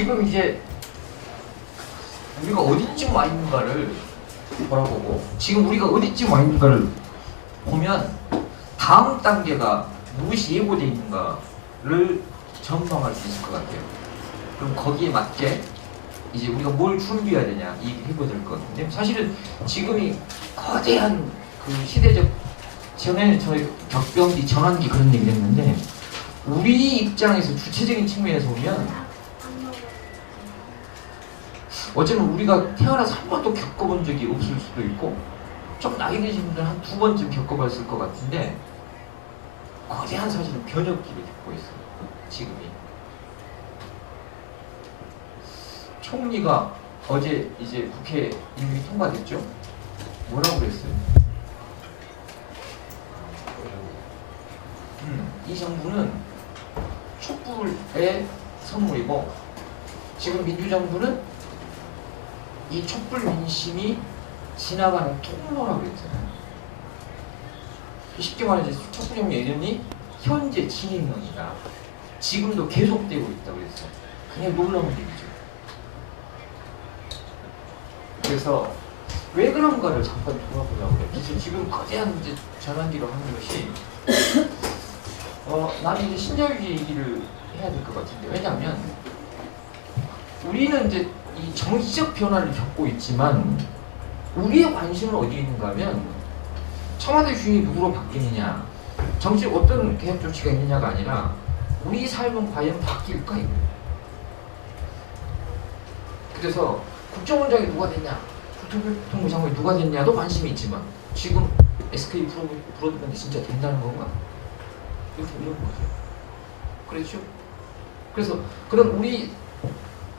지금 이제 우리가 어디쯤 와 있는가를 돌아보고 지금 우리가 어디쯤 와 있는가를 보면 다음 단계가 무엇이 예고되어 있는가를 전망할 수 있을 것 같아요. 그럼 거기에 맞게 이제 우리가 뭘 준비해야 되냐 이 얘기를 해봐야 될 것 같은데, 사실은 지금이 거대한 그 시대적 전에 저희 격변기 전환기 그런 얘기를 했는데, 우리 입장에서 주체적인 측면에서 보면 어쩌면 우리가 태어나서 한 번도 겪어본 적이 없을 수도 있고 좀 나이 드신 분들 한 두 번쯤 겪어봤을 것 같은데, 거대한 사실은 변혁기를 겪고 있어요. 지금이 총리가 어제 이제 국회 이름이 통과됐죠? 뭐라고 그랬어요? 이 정부는 촛불의 선물이고, 지금 민주정부는 이 촛불 민심이 지나가는 통로라고 그랬잖아요. 쉽게 말해서 촛불혁명 예전이 현재 진행형이다. 지금도 계속되고 있다고 그랬어요. 그냥 놀라운 얘기죠. 그래서 왜 그런가를 잠깐 돌아보자고 해요. 그래서 지금 거대한 이제 전환기로 하는 것이 나는 이제 신자유주의 얘기를 해야 될 것 같은데, 왜냐하면 우리는 이제 이 정치적 변화를 겪고 있지만 우리의 관심은 어디에 있는가 하면 청와대 주인이 누구로 바뀌느냐, 정치 어떤 개혁 조치가 있느냐가 아니라 우리 삶은 과연 바뀔까? 그래서 국정원장이 누가 됐냐, 국토교통부 장관이 누가 됐냐도 관심이 있지만 지금 SK 브로드밴드 진짜 된다는 건가? 이런 거죠. 그렇죠? 그래서 그런 우리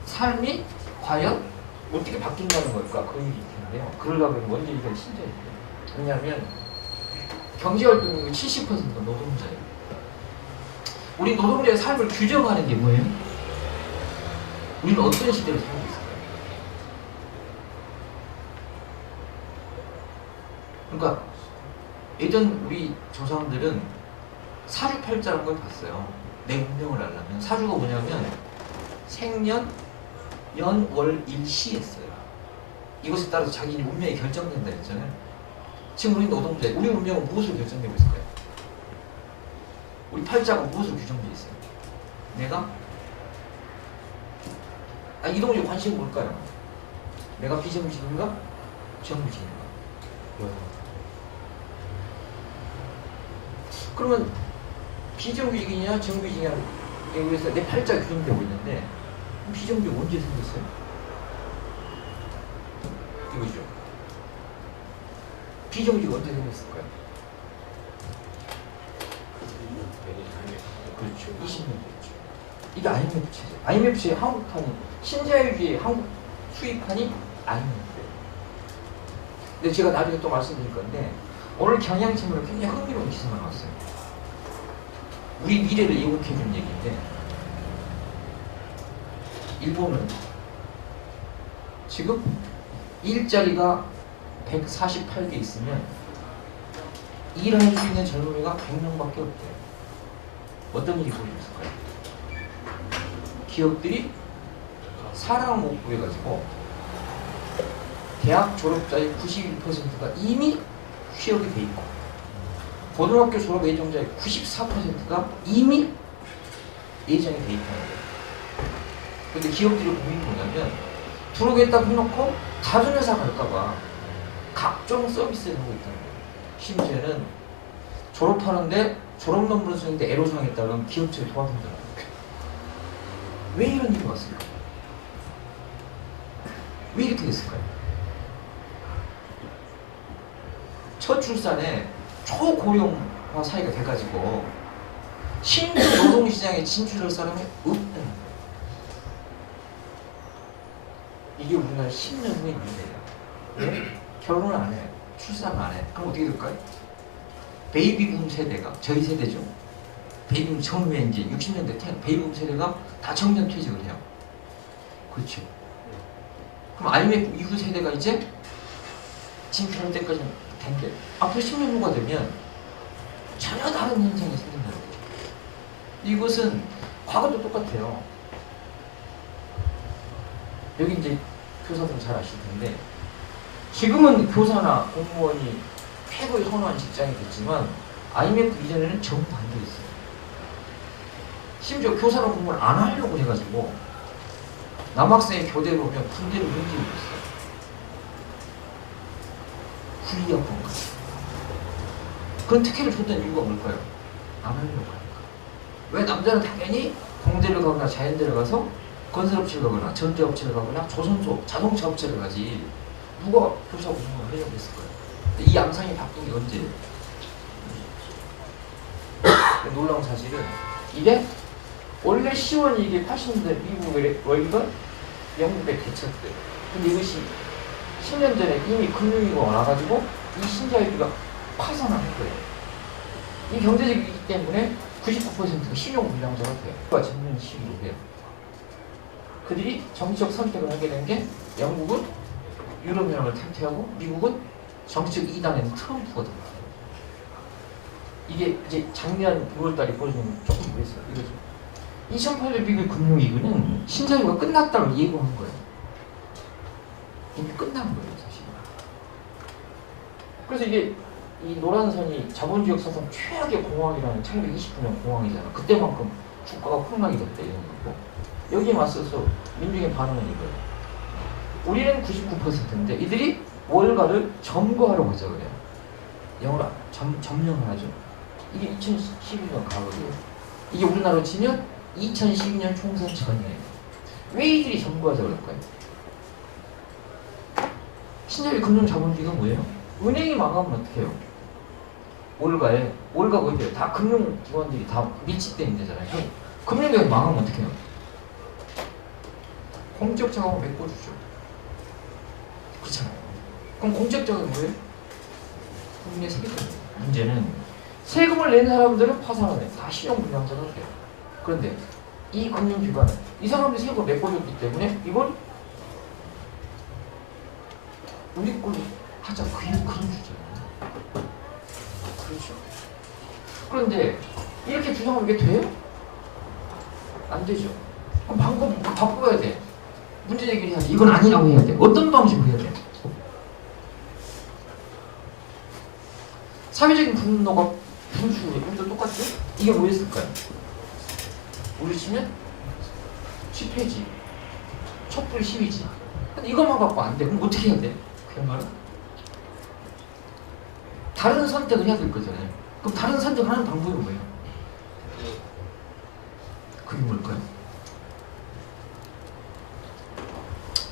삶이 과연 어떻게 바뀐다는 걸까? 그런 얘기 있는데요. 그러려면 먼저 이걸 신자해야 돼요. 왜냐하면 경제활동률 70%가 노동자예요. 우리 노동자의 삶을 규정하는 게 뭐예요? 우리는 어떤 시대를 살고 있을까요? 그러니까 예전 우리 조상들은 사주팔자라는 걸 봤어요. 내 운명을 알려면. 사주가 뭐냐면 생년, 연, 월, 일, 시였어요. 이것에 따라서 자기 운명이 결정된다 했잖아요. 지금 우리 노동자, 우리 운명은 무엇으로 결정되고 있을까요? 우리 팔자가 무엇으로 규정되어 있어요? 내가? 이동주의 관심은 뭘까요? 내가 비정규직인가? 정규직인가? 그러면 비정규직이냐 정규직이냐, 그래서 내 팔자 규정되고 있는데 비정규직 언제 생겼어요? 이거죠. 비정규직 언제 생겼을까요? 그렇죠. 20년 됐죠. 이게 IMF 체제. IMF 체제 한국판이, 신자유주의 한국 수입판이 IMF예요. 근데 제가 나중에 또 말씀드릴 건데, 오늘 경향신문으로 굉장히 흥미로운 기사가 나왔어요. 우리 미래를 예고해준 얘기인데, 일본은 지금 일자리가 148개 있으면 일할 수 있는 젊은이가 100명밖에 없대요. 어떤 일이 벌어졌을까요? 기업들이 사람을 못 구해가지고 대학 졸업자의 91%가 이미 취업이 돼 있고, 고등학교 졸업 예정자의 94%가 이미 예정이 돼 있다는 거예요. 근데 기업들이 고민이 뭐냐면, 들어오겠다고 해놓고 다른 회사 갈까봐 각종 서비스를 하고 있다는 거예요. 심지어는 졸업하는데 졸업 논문을 쓰는데 애로사항했다 그러면 기업체에 도와준다는 거예요. 왜 이런 일이 왔을까요? 왜 이렇게 됐을까요? 첫 출산에 초고령화 사회가 돼가지고 신규 노동시장에 진출할 사람이 없다는 거예요. 이게 우리나라 10년 후의 미래예요. 왜? 결혼을 안 해, 출산 안 해. 그럼 어떻게 될까요? 베이비붐 세대가, 저희 세대죠. 베이비붐 전후에 이제 60년대 베이비붐 세대가 다 정년 퇴직을 해요. 그렇죠. 그럼 IMF 이후 세대가 이제 진출할 때까지 된대. 앞으로 10년 후가 되면 전혀 다른 현상이 생긴다는 거죠. 이것은 과거도 똑같아요. 여기 이제 교사들은 잘 아실 텐데 지금은 교사나 공무원이 최고의 선호한 직장이 됐지만 IMF 이전에는 정반대였어요. 심지어 교사나 공무원 안 하려고 해가지고 남학생이 교대로 오면 군대로 옮기고 있어요. 불이학번가. 그런 특혜를 줬던 이유가 뭘까요? 안 하려고 하니까. 왜 남자는 당연히 공대를 가거나 자연대를 가서 건설업체를 가거나 전자업체를 가거나 조선소, 자동차 업체를 가지 누가 교사 공무원 하려고 했을까요? 이 양상이 바뀐 게 언제예요? 놀라운 사실은 이게 원래 시원이 이게 80년대 미국의 월급 영국의 대책들. 근데 이것이 10년 전에 이미 금융위기가 와가지고 이 신자유주의가 파산한 거예요. 이 경제적 위기 때문에 99%가 신용불량자가 돼요. 그가 전면 시위로 해요. 그들이 정치적 선택을 하게 된 게 영국은 유럽연합을 탈퇴하고 미국은 정치적 이단에는 트럼프가 됩니다. 이게 이제 작년 9월달에 벌어진 조금 그랬어요. 이거죠. 2008년 미국 금융위기는 신자유가 끝났다고 예고한 거예요. 이미 끝난 거예요, 사실. 그래서 이게 이 노란 선이 자본주의 역사상 최악의 공황이라는 1929년 공황이잖아. 그때만큼 주가가 폭락이 됐다 이런 거고. 여기에 맞서서 민중의 반응은 이거예요. 우리는 99%인데 이들이 월가를 점거하려고 하죠, 그래요. 영어로 점령을 하죠. 이게 2012년 가거든요. 이게 우리나라로 치면 2012년 총선 전이에요. 왜 이들이 점거하자고 그럴까요? 신자유주의 금융자본주의가 뭐예요? 은행이 망하면 어떻게 해요? 월가가 어디에요? 다 금융기관들이 다 밀집되어 있는 데잖아요. 금융기관이 망하면 어떻게 해요? 공적자금을 메꿔주죠. 그렇잖아요. 그럼 공적자금이 뭐예요? 국민의 세금이에요. 문제는 세금을 낸 사람들은 파산하네. 다 신용불량자가 돼요. 그런데 이 금융기관은 이 사람들이 세금을 메꿔줬기 때문에 이걸 우리 걸로 하자. 그런 주장이에요. 그렇죠. 그런데 이렇게 주장하면 이게 돼요? 안 되죠. 그럼 방법 바꿔야 돼. 문제 제기를 해야 돼. 이건 아니라고 해야 돼. 어떤 방식으로 해야 돼? 사회적인 분노가 분출도 똑같죠? 이게 뭐였을까요? 우리 치면 10회지, 촛불 시위지. 근데 이것만 갖고 안 돼. 그럼 어떻게 해야 돼? 그야말로 다른 선택을 해야 될 거잖아요. 그럼 다른 선택을 하는 방법이 뭐예요? 그게 뭘까요?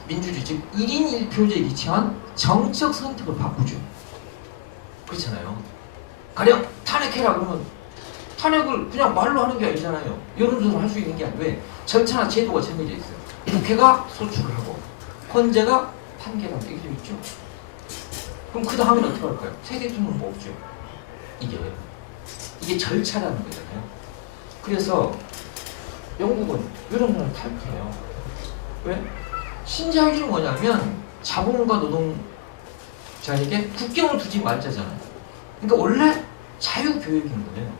민주주의, 즉 1인 1표제에 기초한 정책 선택을 바꾸죠. 그렇잖아요. 가령 탄핵해라 그러면 탄핵을 그냥 말로 하는 게 아니잖아요. 여론조사를 할 수 있는 게 아니에요. 왜? 절차나 제도가 정해져 있어요. 국회가 소추를 하고 헌재가 판결하고 이게 좀 있죠. 그럼 그 다음에는 어떻게 할까요? 새 대통령 뽑죠. 이게 절차라는 거잖아요. 그래서 영국은 여론조사를 탈퇴해요. 왜? 신자유주의는 뭐냐면 자본과 노동자에게 국경을 두지 말자잖아요. 그러니까 원래 자유교역인 거예요.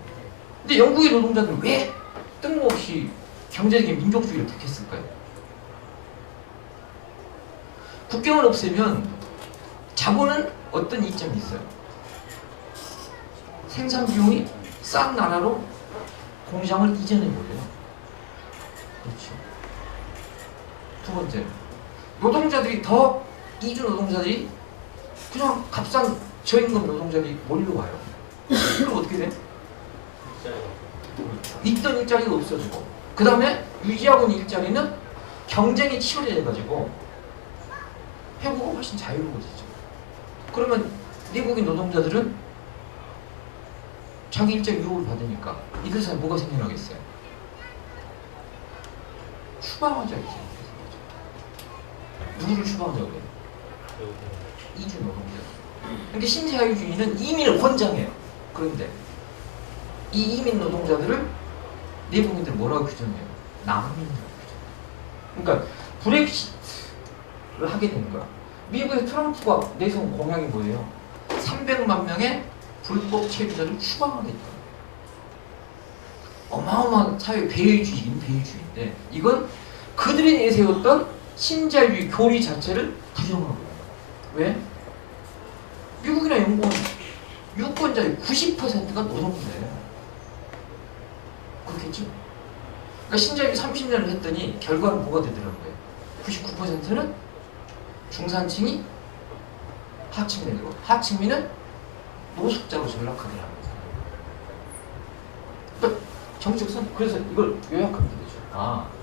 근데 영국의 노동자들은 왜 뜬금없이 경제적인 민족주의를 택했을까요? 국경을 없애면 자본은 어떤 이점이 있어요? 생산 비용이 싼 나라로 공장을 이전해버려요. 그렇죠. 두 번째, 노동자들이 더 이주 노동자들이 그냥 값싼 저임금 노동자들이 몰려와요. 그럼 어떻게 돼? 있던 일자리가 없어지고 그 다음에 유지하고 있는 일자리는 경쟁이 치열해져가지고 회고가 훨씬 자유로워지죠. 그러면 미국인 노동자들은 자기 일자리 유혹을 받으니까 이들 사이에 뭐가 생겨나겠어요? 추방하자고 생각해요. 누구를 추방하자고 그래요? 이주 노동자. 그러니까 신자유주의는 이민을 권장해요. 그런데 이 이민 노동자들을 내국인들 뭐라고 규정해요? 난민이라고 규정해요. 그러니까 브렉시트를 하게 된 거야. 미국의 트럼프가 내세운 공약이 뭐예요? 300만 명의 불법 체류자를 추방하겠다. 어마어마한 사회 배회주의인데 이건 그들이 내세웠던 신자유주의 교리 자체를 부정하고. 왜? 미국이나 영국은 유권자의 90%가 노동자예요. 그렇겠죠? 그러니까 신자유주의 30년을 했더니 결과는 뭐가 되더라고요. 99%는 중산층이 하층민이고 하층민은 노숙자로 전락하더라고요. 그러니까 정치적 선, 그래서 이걸 요약하면 되죠.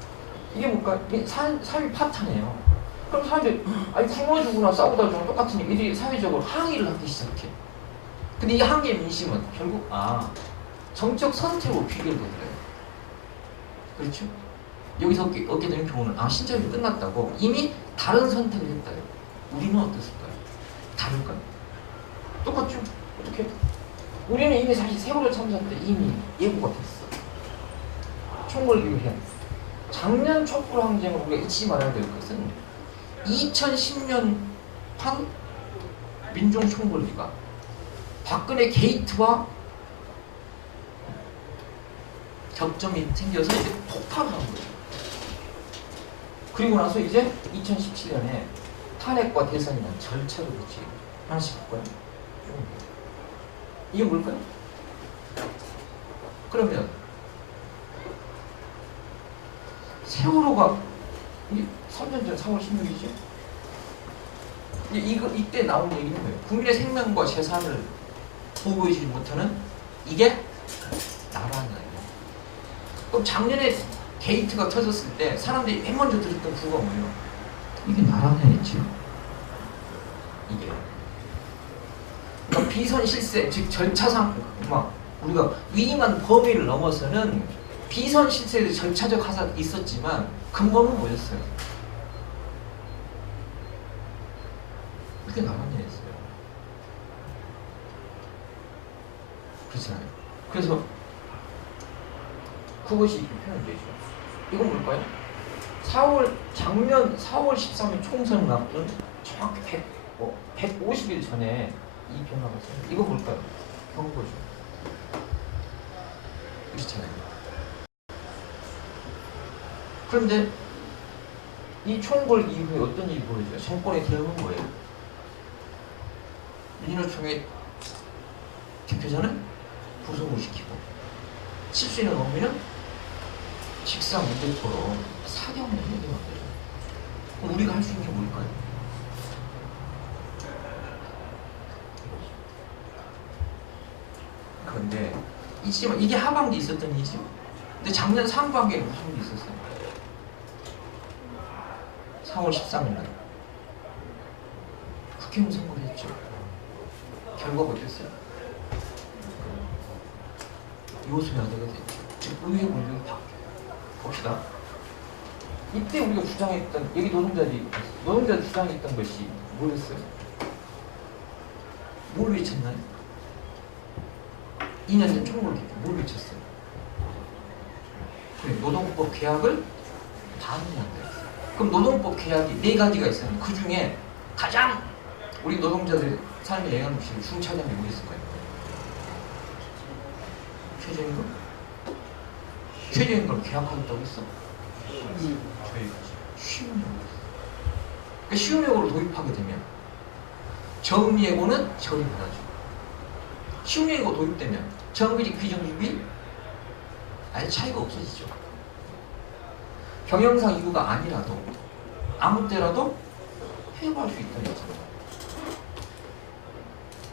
이게 뭘까? 이게 사회 파탄이에요. 그럼 사람들이 굶어 죽거나 싸우다 죽거나 똑같으니 이들이 사회적으로 항의를 하기 시작해. 근데 이 항의의 민심은 결국 정적 선택으로 귀결되더래요. 그렇죠? 여기서 얻게 되는 교훈은 신자유주의 끝났다고 이미 다른 선택을 했다요. 우리는 어땠을까요? 다를까요? 똑같죠? 어떻게? 우리는 이미 사실 세월호 참사 때 이미 예고가 됐어. 총궐 이후에 작년 촛불 항쟁을 우리가 잊지 말아야 될 것은 2010년 한 민중 총궐기가 박근혜 게이트와 격점이 생겨서 이제 폭발한 거죠. 그리고 나서 이제 2017년에 탄핵과 대선이라는 절차를 그렇지 하나씩 볼까요? 이게 뭘까요? 그러면 세월호가 3년 전 4월 16일이죠. 이때 나온 얘기는 뭐예요? 국민의 생명과 재산을 보호해주지 못하는 이게 나라냐. 그럼 작년에 게이트가 터졌을 때 사람들이 맨 먼저 들었던 구호가 뭐예요? 이게 나라냐 했죠. 이게. 그러니까 비선 실세, 즉 절차상 우리가 위임한 범위를 넘어서는 비선 실세에도 절차적 하자가 있었지만 근본은 뭐였어요? 이게 나라냐 했어요. 그렇잖아요. 그래서 그것이 표현되죠. 이건 뭘까요? 작년 4월 13일 총선을 앞둔 정확히 150일 전에 이 변화가 있어요. 이거 뭘까요? 경고죠. 그렇잖아요. 그런데 이 총궐 이후에 어떤 일이 벌어져요? 정권의 대응은 뭐예요? 민주노총의 대표자는 구속을 시키고 실수 있는 범인은 직사 무죄토로 사형을 내게 만들어요. 그럼 우리가 할 수 있는 게 뭘까요? 그런데 이게 하반기에 있었던 일이죠. 근데 작년 상반기에 무슨 일이 있었어요? 4월 13일 날 국회의원 선거를 했죠. 결과가 어땠어요? 요소야대가 됐죠. 즉 의회 권력이 바뀌어요. 봅시다. 이때 우리가 주장했던 여기 노동자들이 주장했던 것이 뭐였어요? 뭘 외쳤나요? 2년 전 총궐기 때 뭘 외쳤어요? 그래, 노동법 개혁을 반대한다. 그럼 노동법 개혁이 4가지가 있어요. 그 중에 가장 우리 노동자들 삶에 영향을 미치는 중차장이 뭐였을까요? 최저임금? 최저임금을 개혁하겠다고 했어? 쉬운역으로. 그러니까 쉬운역으로 도입하게 되면 저금리예고는 처리를 하죠. 쉬운역으로 도입되면 정규직, 비정규직이 아예 차이가 없어지죠. 경영상 이유가 아니라도 아무 때라도 해고할 수 있다는 거잖아요.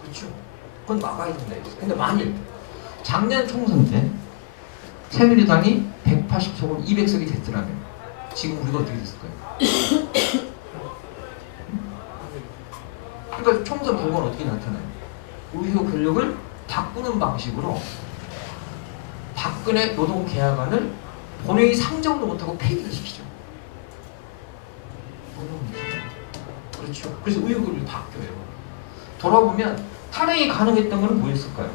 그렇죠? 그건 막아야 된다 했어요. 근데 만일 작년 총선 때 새누리당이 180석으로 200석이 됐더라면 지금 우리가 어떻게 됐을까요? 그러니까 총선 결과는 어떻게 나타나요? 우리의 권력을 바꾸는 방식으로 박근혜 노동개혁안을 본회의 상정도 못하고 폐기를 시키죠. 그렇죠. 그래서 의혹이 바뀌어요. 돌아보면 탄핵이 가능했던 것은 뭐였을까요?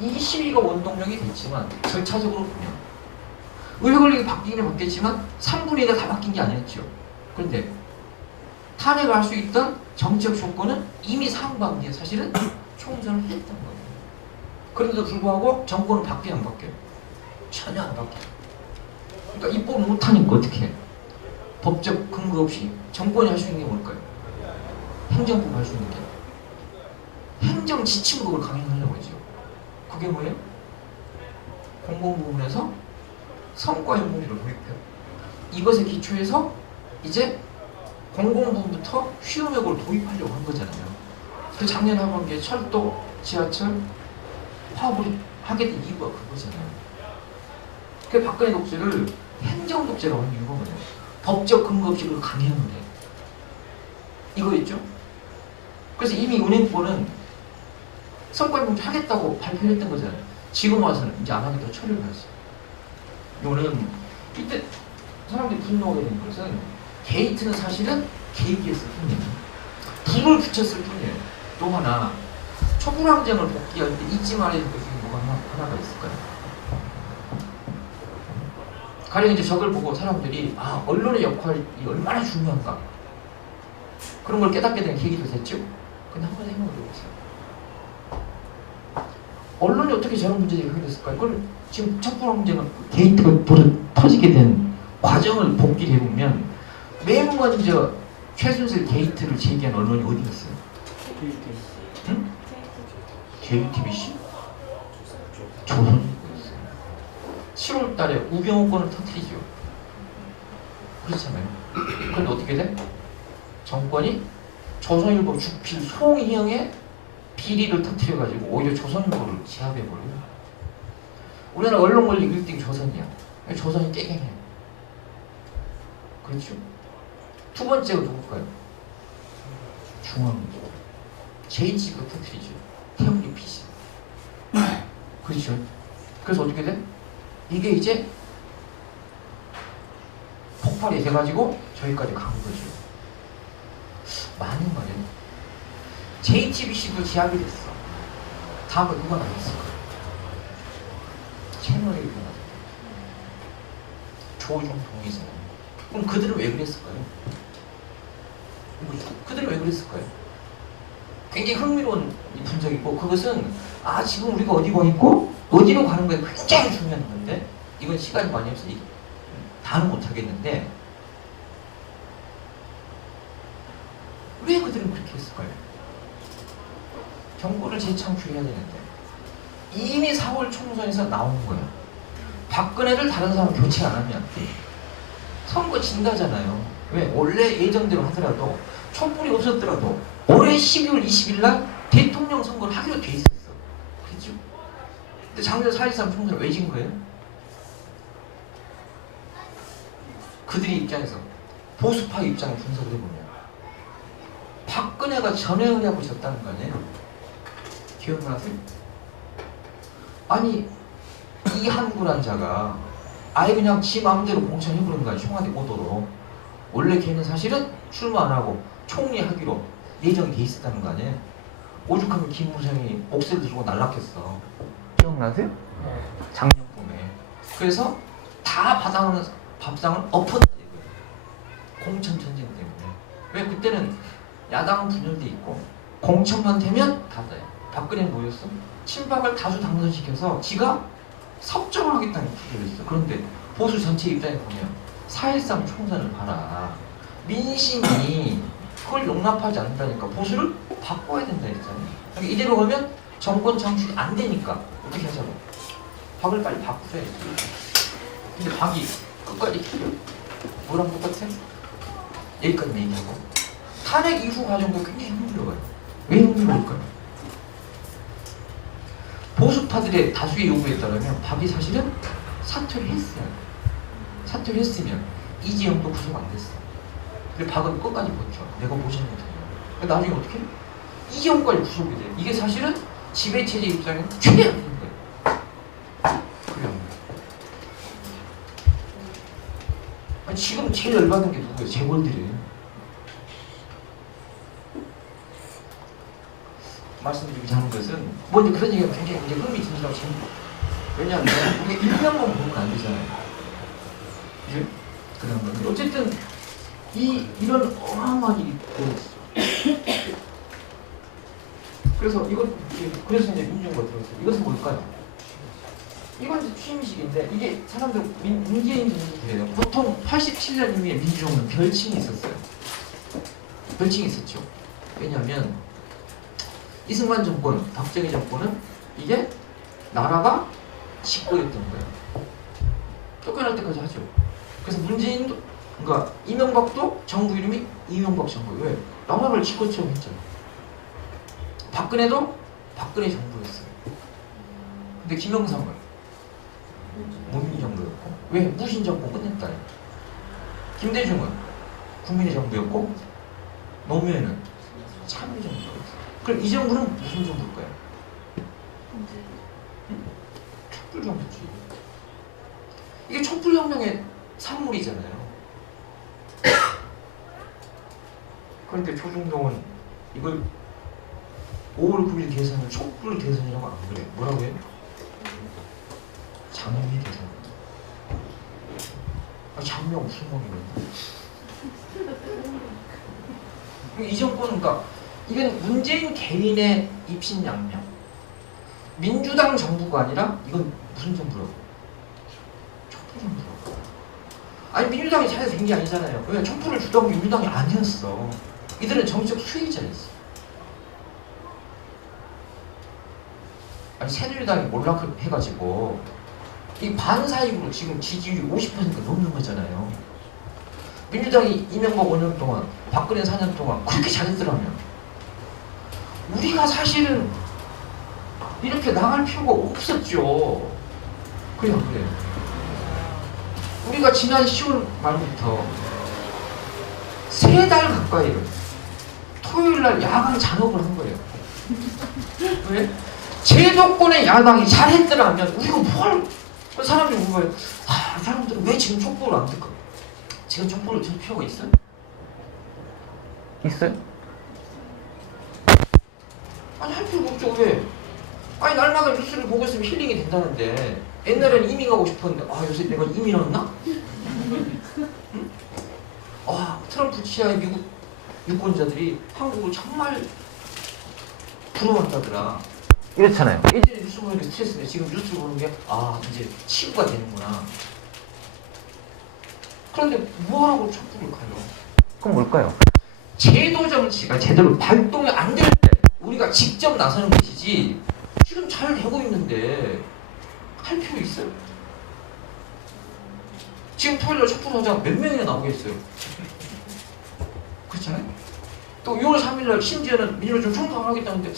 이 시위가 원동력이 됐지만 절차적으로 보면 의회 권력이 바뀌기는 바뀌었지만 3분의 2가 다 바뀐 게 아니었죠. 그런데 탄핵을 할 수 있던 정치적 조건은 이미 상반기에 사실은 총선을 했던 거예요. 그런데도 불구하고 정권은 바뀌어요, 안 바뀌어요? 전혀 안 바뀌어요. 그러니까 입법 못하니까 어떻게 해? 법적 근거 없이 정권이 할 수 있는 게 뭘까요? 행정부가 할 수 있는 게 행정 지침법을 강행하려고 하죠. 그게 뭐예요? 공공부문에서 성과인문제를 도입해요. 이것에 기초해서 이제 공공부문부터 시험역을 도입하려고 한 거잖아요. 그 작년 하반기에 철도, 지하철 파업을 하게 된 이유가 그거잖아요. 그 박근혜 독재를 행정 독재라고 하는 이유가 뭐예요? 법적 근거 없이 그걸 강행을 해. 이거였죠? 그래서 이미 은행권은 성과인문제 하겠다고 발표했던 거잖아요. 지금 와서는 이제 안 하겠다고 처리를 했어요. 이거는 이때 사람들이 분노하게 된 것은 게이트는 사실은 계기였을 뿐이에요. 불을 붙였을 뿐이에요. 또 하나 초불항쟁을 복귀할 때 잊지 말아야 될 것 중에 뭐가 하나가 있을까요? 가령 이제 저걸 보고 사람들이 언론의 역할이 얼마나 중요한가 그런 걸 깨닫게 된 계기도 됐죠? 근데 한 가지 생각을 해보세요. 언론이 어떻게 저런 문제들이 해결됐을까요? 그걸 지금 촛불항쟁은 게이트가 터지게 된 과정을 복기를 해보면 맨 먼저 최순실 게이트를 제기한 언론이 어디였어요? 응? JTBC? 조선일보였어요. 7월 달에 우병우 건을 터뜨리죠. 그렇잖아요. 그런데 어떻게 돼? 정권이 조선일보 주필 송희영의 비리를 터뜨려가지고 오히려 조선일보를 제압해버려요. 우리나라 언론 권리 1등 조선이야. 조선이 깨갱해. 그렇죠? 두 번째가 누굴까요? 중앙이죠. JTBC가 터뜨리죠. 태영리 PC. 그렇죠? 그래서 어떻게 돼? 이게 이제 폭발이 돼가지고 저기까지 간 거죠. 맞는 말이에요. JTBC도 제압이 됐어. 다음에 누가 나왔을까? 채널이 일어나서 조중동이잖아요. 그럼 그들은 왜 그랬을까요? 그들은 왜 그랬을까요? 굉장히 흥미로운 분석이고 그것은 지금 우리가 어디 가 있고 어디로 가는 게 굉장히 중요한 건데 이건 시간이 많이 없어서 다는 못하겠는데 왜 그들은 그렇게 했을까요? 정권을 재창출해야 되는데 이미 4월 총선에서 나온 거야. 박근혜를 다른 사람 교체 안 하면 선거 진다잖아요. 왜? 원래 예정대로 하더라도 촛불이 없었더라도 올해 12월 20일 날 대통령 선거를 하기로 돼 있었어. 그렇죠? 근데 작년 4.13 총선을 왜 진 거예요? 그들이 입장에서 보수파 입장을 분석을 해보면 박근혜가 전혜은하고 졌다는 거 아니에요? 기억나세요? 아니 이한구란 자가 아예 그냥 지 마음대로 공천해버린 거야. 청와대 오도로. 원래 걔는 사실은 출마 안 하고 총리하기로 예정이 돼 있었다는 거 아니에요? 오죽하면 김무성이 옥새 들고 날락했어. 기억나세요? 작년 봄에. 그래서 다 받아오는 밥상을 엎었다 이거예요. 공천 전쟁 때문에. 왜? 그때는 야당은 분열돼 있고 공천만 되면 닫아요. 박근혜는 뭐였어? 친박을 다수 당선시켜서 지가 섭정을 하겠다는 구조를 했어. 그런데 보수 전체 입장에 보면 4.13 총선을 봐라. 민심이 그걸 용납하지 않는다니까 보수를 바꿔야 된다 했잖아요. 그러니까 이대로 가면 정권 창출이 안 되니까 어떻게 하자고? 박을 빨리 바꾸자야지. 근데 박이 끝까지 뭐랑 똑같아? 여기까지 얘기하고 탄핵 이후 과정도 굉장히 힘들어요. 왜 힘들어할까요? 보수파들의 다수의 요구에 따르면 박이 사실은 사퇴를 했어요. 사퇴를 했으면 이재용도 구속 안 됐어. 근데 박은 끝까지 버텨. 내가 보지는 못하냐. 나중에 어떻게 해? 이재용까지 구속이 돼. 이게 사실은 지배체제 입장에는 최악인 거예요. 그래요. 아니, 지금 제일 열받는 게 누구예요? 재벌들이에요. 말씀드리고자 하는 것은 뭐 이제 그런 얘기가 굉장히 이제 흥미진진하고 재밌고 왜냐하면 이게 일면만 보면 안 되잖아요. 그죠? 그런 건데 어쨌든 이런 어마어마한 일이 벌어졌어. 그래서 이것 그래서 이제 민주주의가 들어있어요. 이것은 뭘까요? 이건 이제 취임식인데 이게 사람들 문재인 정부예요. 보통 87년 이후에 민주정부는 별칭이 있었어요. 별칭이 있었죠. 왜냐하면 이승만 정권, 박정희 정권은 이게 나라가 집권했던 거예요. 쫓겨날 때까지 하죠. 그래서 문재인도, 그러니까 이명박도 정부 이름이 이명박 정부. 왜? 나라를 집권처럼 했잖아요. 박근혜도 박근혜 정부였어요. 근데 김영삼은 문민 정부였고, 왜? 무신 정부 끝냈다. 김대중은 국민의 정부였고, 노무현은 참여 정부였어요. 그럼 이 정부는 무슨 정부일까요? 촛불 정부지. 이게 촛불혁명의 산물이잖아요. 그런데 조중동은 이걸 5월 9일 대선을 촛불 대선이라고 안 그래. 뭐라고 해요? 장미 대선. 장미가 무슨 놈이겠냐? 이 정권은, 그러니까 이건 문재인 개인의 입신양명. 민주당 정부가 아니라 이건 무슨 정부라고? 촛불 정부라고. 아니 민주당이 잘해서 된 게 아니잖아요. 왜? 촛불을 주던 게 민주당이 아니었어. 이들은 정치적 수혜자였어. 아니 새누리당이 몰락해가지고 이 반사이익으로 지금 지지율이 50%가 넘는 거잖아요. 민주당이 이명박 5년 동안, 박근혜 4년 동안 그렇게 잘했더라면 우리가 사실은 이렇게 나갈 필요가 없었죠. 그냥 그래. 우리가 지난 10월 말부터 3달 가까이를 토요일날 야간 잔업을 한 거예요. 왜? 제도권의 야당이 잘했더라면 우리가 뭘, 사람들이 물어봐요. 사람들은 왜 지금 촛불을 안 들까? 지금 촛불을 들 필요가 있어요? 있어요? 아니 할 필요가 없죠. 왜? 아니 날마다 뉴스를 보고 있으면 힐링이 된다는데 옛날에는 이민 가고 싶었는데 요새 내가 이민 왔나? 응? 트럼프 치하의 미국 유권자들이 한국을 정말 부러워한다더라. 이렇잖아요. 예전에 뉴스 보는 게 스트레스인데 지금 뉴스를 보는 게 이제 치유가 되는구나. 그런데 뭐하라고 촛불을 가요? 그럼 뭘까요? 제도 정치가 제대로 발동이 안 될 때 우리가 직접 나서는 것이지 지금 잘 되고 있는데 할 필요 있어요? 지금 토요일날 촛불 하자가 몇 명이나 나오겠어요? 그렇잖아요? 또 6월 3일날 심지어는 민주노총 총파업을 하겠다는데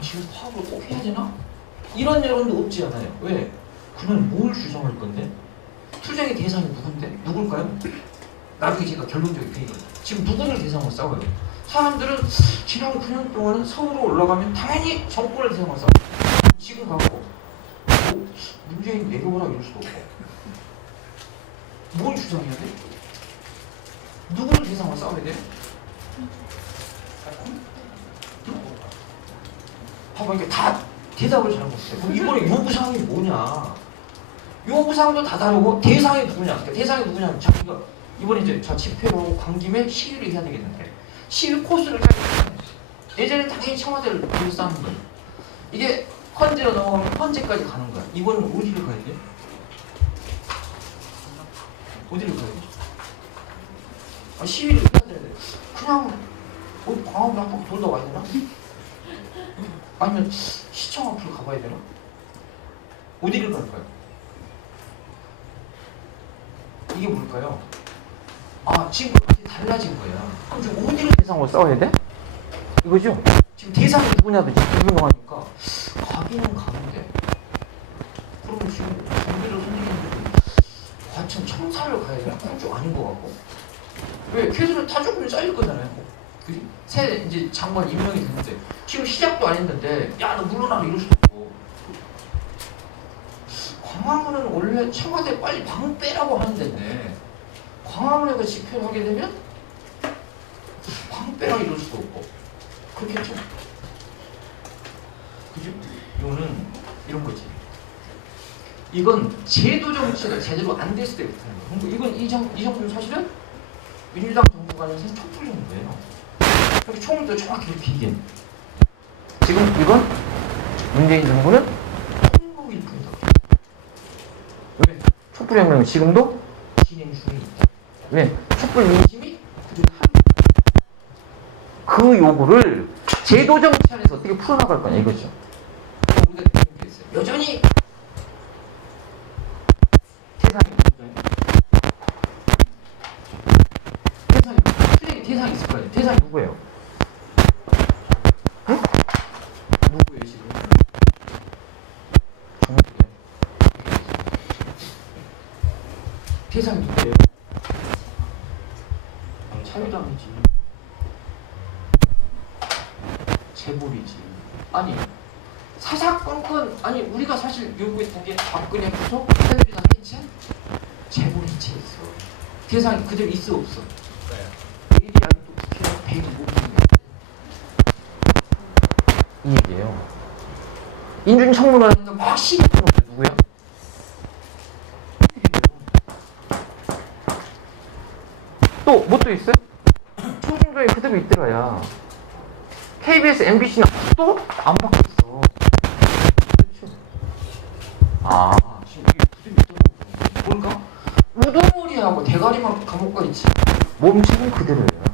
지금 파업을 꼭 해야 되나? 이런 여론도 없지 않아요. 왜? 그러면 뭘 주장할 건데? 투쟁의 대상이 누군데? 누굴까요? 나중에 제가 결론적인 그 얘기예요. 지금 누구를 대상으로 싸워요? 사람들은 지난 9년 동안은 서울로 올라가면 당연히 정권을 대상으로 싸워요. 지금 가고 문재인 내려오라 이럴 수도 없고 뭘 주장해야 돼? 누구를 대상으로 싸워야 돼? 봐봐, 이게 다 대답을 잘 못해. 그럼 이번에 요구사항이 뭐냐? 요구사항도 다 다르고 대상이 누구냐? 그러니까 대상이 누구냐면 자기가 이번에 이제 집회를 하고 간 김에 시위를 해야 되겠는데 시위 코스를 짜야 돼. 예전에 당연히 청와대를 둘러싸는 거예요. 이게 헌재로 넘어가면 헌재까지 가는 거야. 이번엔 어디를 가야 돼? 어디를 가야 돼? 시위를 해야 되는데 그냥 광화문 한 바퀴 돌다 와야 되나? 아니면 시청 앞으로 가봐야 되나? 어디를 갈까요? 이게 뭘까요? 지금 달라진 거야. 그럼 지금 어디를 대상으로 싸워야 돼? 이거죠? 지금 대상이 누구냐도 지금 불명하니까 가기는 가는데 그러면 지금 정비를 선생님들이 과천 청사를 가야 되나? 그건 좀 아닌 것 같고 왜? 걔들은 다 조금 잘릴 거잖아요. 그지? 새 이제 장관 임명이 됐는데 지금 시작도 안 했는데 야 너 물러나라 이럴 수도 없고 광화문은 원래 청와대 빨리 방 빼라고 하는 데인데 광화문에서 집회를 하게 되면 방 빼라 이럴 수도 없고 그렇겠죠? 그죠? 이거는 이런 거지. 이건 제도 정치가 제대로 안 됐을 때부터 하는 거예요. 이건 이 정부는 사실은 민주당 정부가 아니라 촛불 정부예요. 그렇게 총을 더 정확히 이렇게 얘기해. 지금 이건 문재인 정부는 홍보일 뿐이다. 촛불혁명은 지금도 진행 중에 있다. 왜? 촛불 민심이 그 요구를 제도 정치 안에서 어떻게 풀어나갈 거냐 이거죠. 우리가 했어요. 여전히 대상이 있을 거예요. 대상이 누구예요? 응? 누구예요 지금? 정부예요. 대상이 누구예요? 사회당이지. 재벌이지. 아니 사사건건 아니 우리가 사실 요구했던 게 박근혜 구속, 새누리당 해체, 재벌 해체했어. 대상이 그대로 있어 없어? 일이야 또 국회의원 150명. 이 얘기예요. 인준청문회는 막 시켰던 게 누구야? 또 뭐 또 있어요? 초중조에 그대로 있더라야. KBS, MBC는 또 안 바뀌었어. 그렇죠? 아, 지금 이게 그대로 있더라고. 뭔가 우두머리하고 대가리만 감옥 가 있지. 몸집은 그대로예요.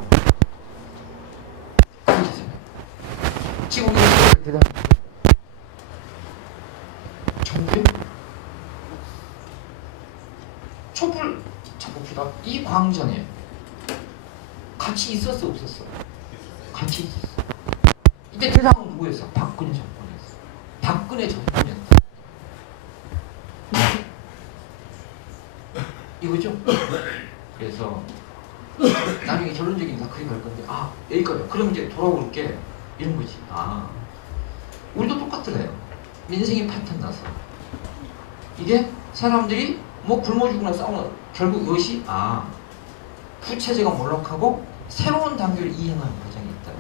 지금 우리 대단. 정부 촛불 자 봅시다. 이 광장에 같이 있었어 없었어? 같이 있었어. 이때 대상은 누구였어? 박근혜 정권이었어. 박근혜 정권이었어. 이거죠? 그래서 나중에 결론적인 다 그리 갈 건데 여기까지. 그럼 이제 돌아올게 이런 거지. 우리도 똑같더래요. 민생이 파탄 나서 이게 사람들이 뭐 굶어 죽거나 싸우나 결국 이것이 부채제가 몰락하고 새로운 단계를 이행하는 과정이 있다.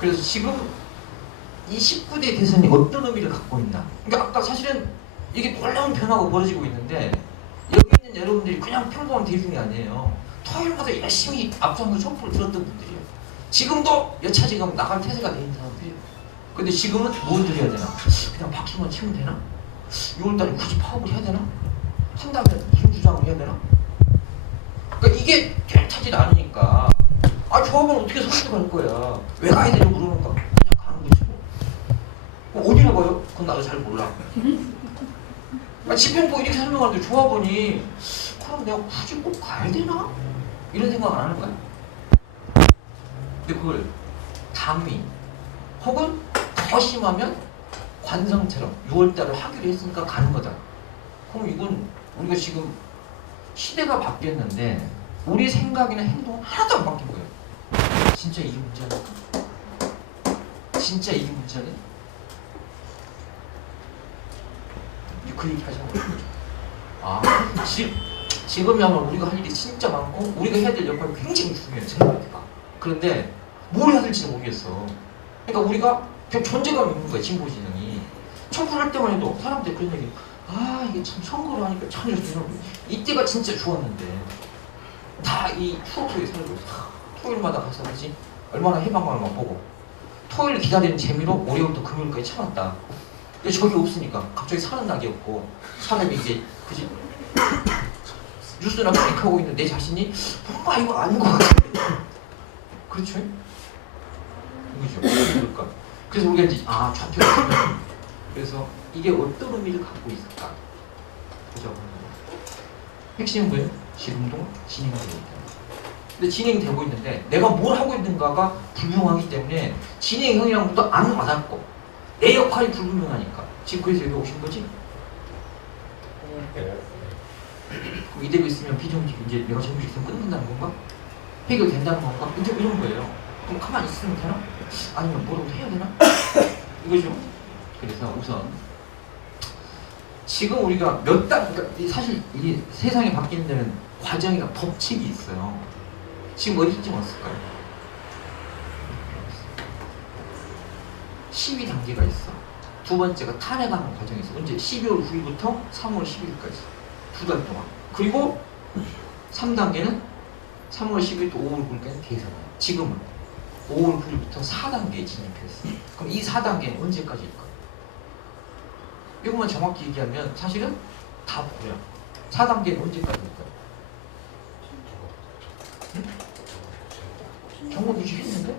그래서 지금 이 19대 대선이 어떤 의미를 갖고 있나. 그러니까 아까 사실은 이게 놀라운 변화가 벌어지고 있는데 여기 있는 여러분들이 그냥 평범한 대중이 아니에요. 토요일마다 열심히 앞장서 촛불을 들었던 분들이에요. 지금도 여차지금 나갈 태세가 돼 있는 사람들이에요. 근데 지금은 뭘 드려야 되나? 그냥 박수만 치면 되나? 6월달에 굳이 파업을 해야 되나? 한다면 무슨 주장을 해야 되나? 그러니까 이게 뚜렷하지 않으니까 조합은 어떻게 선택할 거야? 왜 가야 되냐고 물어보니까 그냥 가는 거지 뭐. 어디로 가요? 그건 나도 잘 몰라. 집행부 이렇게 설명하는데 조합원이 그럼 내가 굳이 꼭 가야 되나? 이런 생각 안 하는 거야. 근데 그걸 당위 혹은 더 심하면 관성처럼 6월달을 하기로 했으니까 가는 거다. 그럼 이건 우리가 지금 시대가 바뀌었는데 우리 생각이나 행동은 하나도 안 바뀐 거예요. 진짜 이게 문제니까? 진짜 이게 문제네? 그 얘기 하자고. 지금이야말로 우리가 할 일이 진짜 많고 우리가 해야 될 역할이 굉장히 중요해요. 생각보다. 그런데 뭘 해야 될지 모르겠어. 그러니까 우리가 그냥 존재감이 있는 거야. 진보진영이. 촛불할 때만 해도 사람들이 그런 얘기 이게 참 선거를 하니까 참 이런 이때가 진짜 좋았는데 다 이 추억 속에 살고 있어. 토요일마다 가서 하지 얼마나 해방감을 보고 토요일 기다리는 재미로 월요일부터 금요일까지 참았다. 근데 저기 없으니까 갑자기 사는 낙이 없고 사람이 이제 그지 뉴스나 클릭하고 있는 내 자신이 뭔가 이거 아닌 것 같아. 그렇죠? 그죠? 그러니까 그래서 우리가 이제 좌표를 그래서 이게 어떤 의미를 갖고 있을까? 그죠? 핵심은 뭐예요? 지금도 진행되고 있다. 근데 진행되고 있는데 내가 뭘 하고 있는가가 불명하기 때문에 진행형이랑도 안 와닿고 내 역할이 불분명하니까 지금 그래서 여기 오신 거지? 그럼 이대로 있으면 비정규직 이제 내가 정규직 있으면 끝난다는 건가? 해결된다는 건가? 이제 이런 거예요. 그럼 가만히 있으면 되나? 아니면 뭐라도 해야 되나? 이거죠. 그래서 우선 지금 우리가 그러니까 사실 이 세상이 바뀌는 데는 과정이나 법칙이 있어요. 지금 어디쯤 왔을까요? 시위 단계가 있어. 두 번째가 탄핵하는 과정이 있어. 언제? 12월 9일부터 3월 10일까지. 2달 동안. 그리고 3단계는 3월 10일부터 5월 9일까지 대선이야. 지금은 5월 9일부터 4단계에 진입했어. 그럼 이 4단계는 언제까지일까? 이것만 정확히 얘기하면 사실은 다 보여. 4단계는 언제까지 될까요? 응? 정원 유지했는데?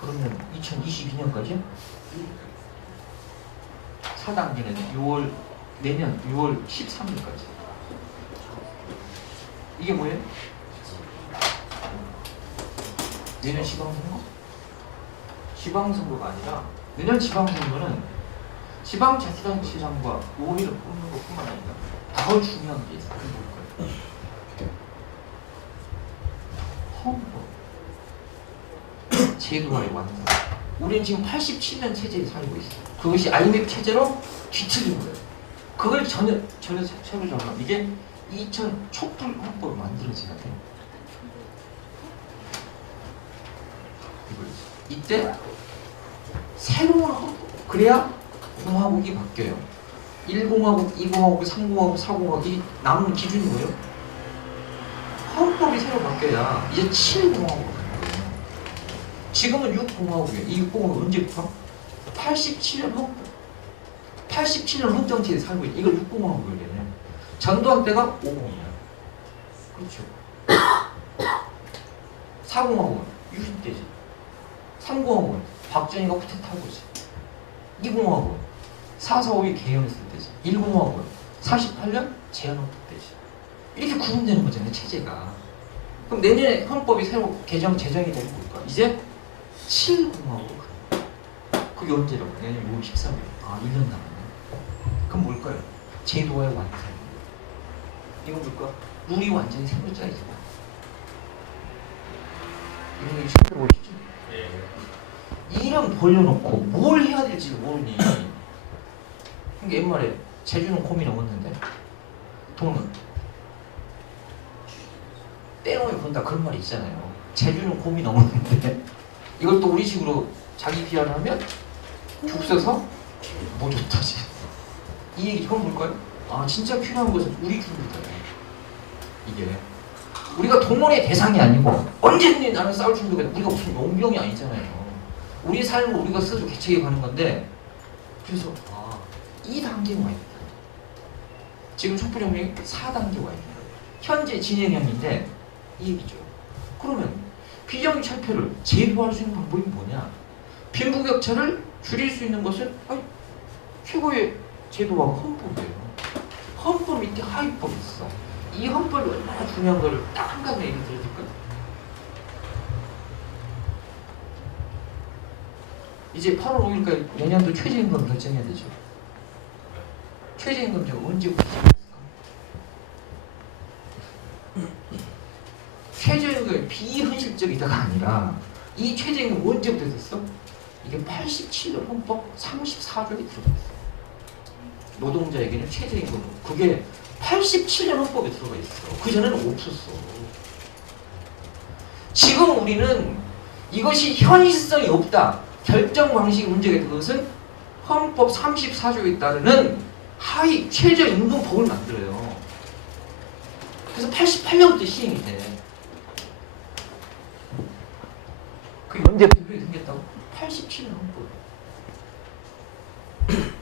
그러면 2022년까지요? 4단계는 내년 6월 13일까지. 이게 뭐예요? 내년 지방선거? 지방선거가 아니라 내년 지방선거는 지방자치단체장과 의원을 뽑는 것뿐만 아니라 더 중요한 게 있어요. 그게 뭘까요? 헌법 제도화의 완성. 우리는 지금 87년 체제에 살고 있어요. 그것이 IMF 체제로 뒤틀린 거예요. 그걸 전혀 새로 정하면 이게 2000 촛불 헌법을 만들어져야 돼요. 이때 새로운 헌법, 그래야 공화국이 바뀌어요. 1공화국, 2공화국, 3공화국, 4공화국, 이 남은 기준이 뭐예요? 헌법이 새로 바뀌어야 이제 7공화국으로 가는 거예요. 지금은 6공화국이에요. 이 6공화국 언제부터? 87년 헌법, 87년 헌정체에 살고 있는 이걸 6공화국을 얘기해요. 전두환 때가 5공이야. 그렇죠. 4공화국은 유신 때지. 3공화국은 박정희가 쿠데타한 거지. 2공화국은 4.4.5이 개헌했을 때지. 1공화국은 48년 제헌헌법 때지. 이렇게 구분되는 거잖아요, 체제가. 그럼 내년에 헌법이 새로 제정이 되는 뭘까? 이제 7공화국. 그게 언제라고? 내년 6월 13일. 아, 1년 남았네. 그럼 뭘까요? 제도의 완성. 이건 뭘까? 룰이 완전히 새로 짜이죠. 이런 식으로 보시죠. 이름 벌려놓고 뭘 해야 될지 모르니. 그러니까 옛말에 제주는 곰이 넘었는데 돈은 때로에 본다 그런 말이 있잖아요. 제주는 곰이 넘었는데 이걸 또 우리식으로 자기 비하하면 죽 써서 뭐 좋다지. 이 얘기 이건 뭘까요? 아, 진짜 필요한 것은 우리 중입니다. 이게 우리가 동원의 대상이 아니고 언제든지 나는 싸울 준비가 우리가 무슨 용병이 아니잖아요. 우리 삶을 우리가 스스로 개척해 가는 건데, 그래서 이 단계에 와 있다. 지금 촛불혁명이 4단계에 와 있다. 현재 진행형인데 이 얘기죠. 그러면 비정규철폐를 제도화할 수 있는 방법이 뭐냐? 빈부격차를 줄일 수 있는 것은 최고의 제도화가 헌법이에요. 헌법 밑에 하위법이 있어. 이 헌법이 얼마나 중요한 거를 딱 한 가지 얘기 들어줄까요? 이제 8월 5일까지 내년도 최저임금 결정해야 되죠. 최저임금 제가 언제부터 시작했을까? 최저임금이 비현실적이다가 아니라 이 최저임금 언제부터 됐어? 이게 87년 헌법 34조에 들어가 있어. 노동자에게는 최저임금, 그게 87년 헌법에 들어가 있어. 그 전에는 없었어. 지금 우리는 이것이 현실성이 없다, 결정 방식 문제가 있는 것은 헌법 34조에 따르는 하위 최저임금법을 만들어요. 그래서 88년부터 시행이 돼. 그게 언제부터 생겼다고? 87년 헌법.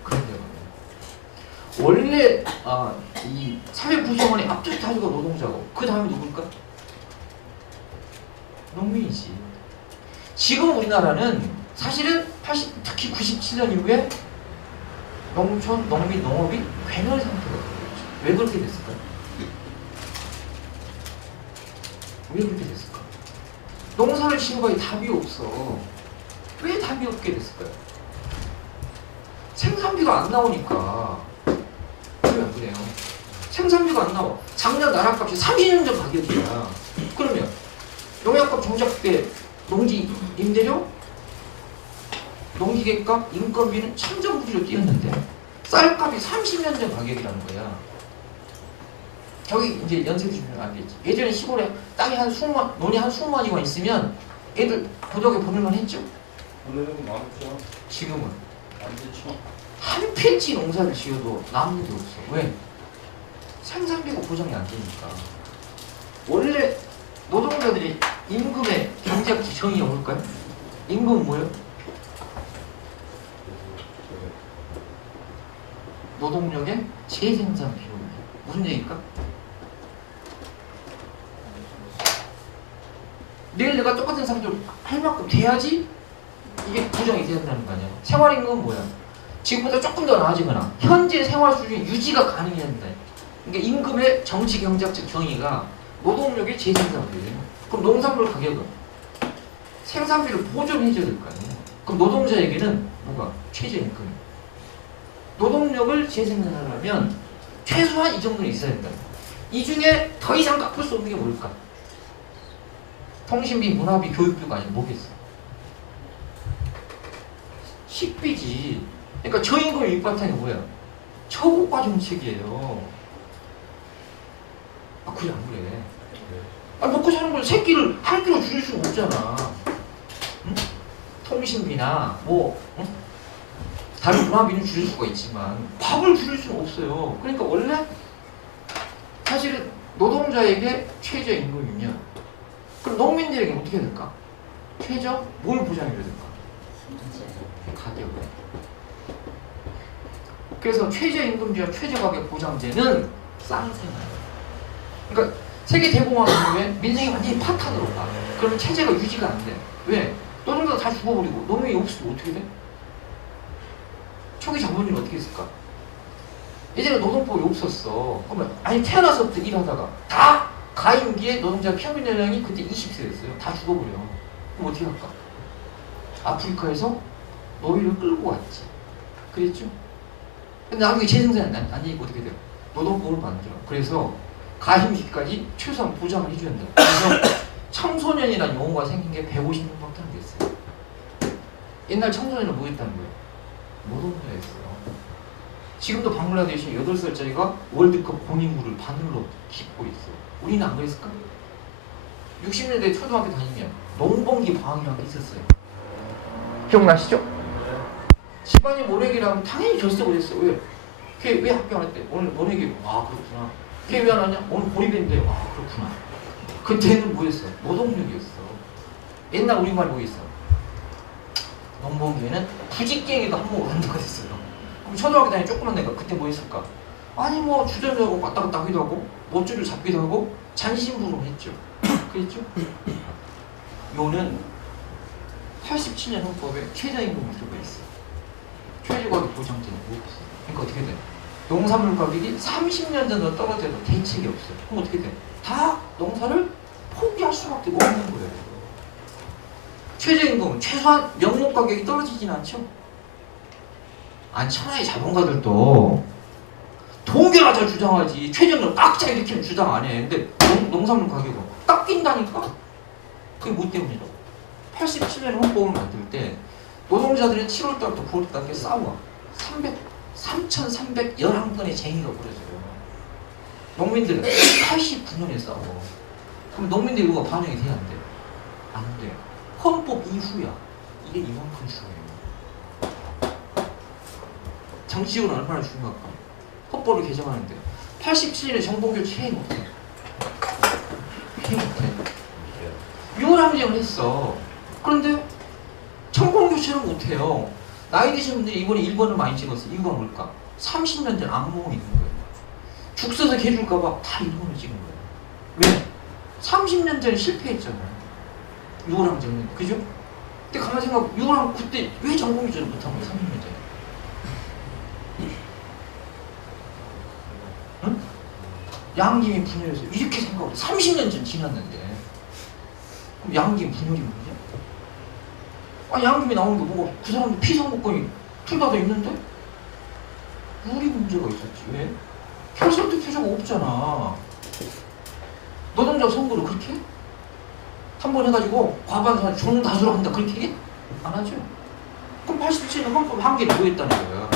그런데 원래 이 사회 구성원의 압축 다수가 노동자고 그 다음에 누굴까? 농민이지. 지금 우리나라는 사실은 특히 97년 이후에 농촌, 농민, 농업이 괴멸 상태가 되었죠. 왜 그렇게 됐을까요? 왜 그렇게 됐을까? 농사를 지어봐야 답이 없어. 왜 답이 없게 됐을까요? 생산비가 안 나오니까. 왜 안 그래요? 생산비가 안 나와. 작년 나라값이 30년 전 가격이야. 그러면 농약값 종잣대, 농지 임대료, 농기계값, 인건비는 천정부지로 뛰었는데 쌀값이 30년 전 가격이라는 거야. 저기 이제 연세대 주면 알겠지. 예전에 시골에 땅이 한 20만, 논이 한 20만이만 있으면 애들 도덕에 보낼만 했죠? 보내는 거 많죠. 지금은 안 되죠. 한 필지 농사를 지어도 남는 게 없어. 왜? 생산비가 보장이 안 되니까. 원래 노동자들이 임금의 경제학 정의가 뭘까요? 임금은 뭐예요? 노동력의 재생산 비용이에요. 무슨 얘기일까? 내일 내가 똑같은 상조를 할 만큼 돼야지 이게 보장이 돼야 된다는 거 아니야. 생활임금은 뭐야? 지금보다 조금 더 나아지거나 현재 생활 수준이 유지가 가능해야 된다. 그러니까 임금의 정치 경제학적 정의가 노동력의 재생산 비용이에요. 그럼 농산물 가격은 생산비를 보존해줘야 될 거 아니에요. 그럼 노동자에게는 뭐가? 최저임금. 노동력을 재생산하려면 최소한 이 정도는 있어야 된다. 이 중에 더 이상 갚을 수 없는 게 뭘까? 통신비, 문화비, 교육비가 아니면 뭐겠어? 식비지. 그러니까 저임금 밑바탕이 뭐야? 처고가 정책이에요. 아 그래 안 그래? 아 먹고 사는 걸 새끼를 한 끼로 줄일 수는 없잖아. 응? 통신비나 뭐 응? 다른 문화비는 줄일 수가 있지만 밥을 줄일 수는 없어요. 그러니까 원래 사실은 노동자에게 최저임금이면 그럼 농민들에게는 어떻게 해야 될까? 최저 뭘 보장해줘야 될까? 가격을. 그래서 최저임금제와 최저가격 보장제는 쌍생아예요. 그러니까 세계 대공황 이후에 민생이 완전히 파탄으로 가. 그러면 체제가 유지가 안 돼. 왜? 노동자 다 죽어버리고 농민이 없으면 어떻게 돼? 초기 자본주의는 어떻게 했을까? 예전에 노동법이 없었어. 그러면 아니 태어나서부터 일하다가 다 가임기에 노동자 평균 연령이 그때 20세였어요. 다 죽어버려. 그럼 어떻게 할까? 아프리카에서 노비를 끌고 왔지. 그랬죠? 근데 나중에 재생산이 안 되니까 어떻게 돼요? 노동법을 만들어. 그래서 가임기까지 최소한 보장을 해줘야 된다. 그래서 청소년이라는 용어가 생긴 게 150년밖에 안 됐어요. 옛날 청소년은 뭐 했다는 거예요? 노동자였어요. 지금도 방글라데시 8살짜리가 월드컵 공인물을 바늘로 깃고 있어. 우리는 안 그랬을까? 60년대 초등학교 다니면 농번기 방학이라는 게 있었어요. 기억나시죠? 집안이 모내기라면 당연히 결석을 했어. 왜? 걔 왜 학교 안 했대? 오늘 모내기. 아 그렇구나. 걔 왜 안 하냐? 오늘 보리밴드에. 아 그렇구나. 그때는 뭐였어? 노동력이었어. 옛날 우리말 뭐였어? 농번기에는 부직갱이도 한몫을 한다고 했어요. 그럼 초등학교 다니는 조그만 애가 그때 뭐 했을까? 아니 뭐 주전자하고 왔다 갔다 하기도 하고 못줄을 잡기도 하고 잔심부름 했죠. 그랬죠? 요는 87년 헌법에 최저임금 들어가 있어. 최저가격 보장제는 없어. 그러니까 어떻게 돼? 농산물 가격이 30년 전으로 떨어져도 대책이 없어. 그럼 어떻게 돼? 다 농사를 포기할 수밖에 없는 거예요. 최저임금은 최소한 명목 가격이 떨어지진 않죠. 아니 천하의 자본가들도 동결하자 주장하지 최저임금 깎자 이렇게는 주장 안 해. 근데 농산물 가격은 깎인다니까? 그게 뭐 때문이라고? 87년 헌법을 만들 때 노동자들이 7월달부터 9월달까지 싸워. 3,311건의 쟁의가 벌어져요. 농민들은 89년에 싸워. 그럼 농민들 이거가 반영이 돼야 안 돼? 안 돼. 헌법 이후야. 이게 이만큼 중요해요. 정치적으로 얼마나 중요할까? 헌법을 개정하는데 87년에 정봉교체 해 못해. 해 못해. 유월항쟁을 했어. 그런데 정봉교체는 못해요. 나이 드신 분들이 이번에 1번을 많이 찍었어. 이유가 뭘까? 30년 전 악몽이 있는 거예요. 죽 써서 개줄까봐 다 1번을 찍은 거예요. 왜? 30년 전에 실패했잖아요. 유월항쟁은. 그죠? 근데 가만히 생각하면 유월항 그때 왜 정봉교체를 못한 거예요? 30년 전에. 응? 양김이 분열했어요. 이렇게 생각하고 30년 전 지났는데 그럼 양김 분열이 뭐냐? 아 양김이 나오는 게 뭐가 그 사람도 피선거권이 풀받아 있는데 우리 문제가 있었지. 왜? 결선 투표자가 없잖아. 노동자 선거를 그렇게 해? 한 번 해가지고 과반수 정다수로 한다 그렇게 해? 안 하죠. 그럼 87년 헌법 한 개를 뭐 했다는 거야?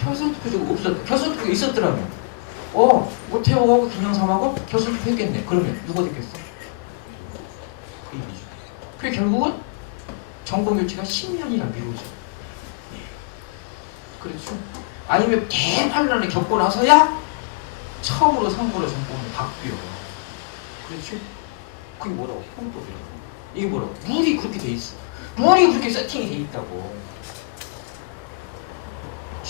결선 투표자가 없었다. 결선 투표가 있었더라면 오태호하고 김영삼하고 결선 투표 했겠네. 그러면 누가 됐겠어? 그 얘기죠. 그게 결국은 정권교체가 10년이나 미루죠. 그렇죠? 아니면 대판란을 겪고 나서야 처음으로 선거로 정권이 바뀌어. 그렇죠? 그게 뭐라고? 헌법이라고. 이게 뭐라고? 룰이 그렇게 돼 있어. 룰이 그렇게 세팅이 돼 있다고.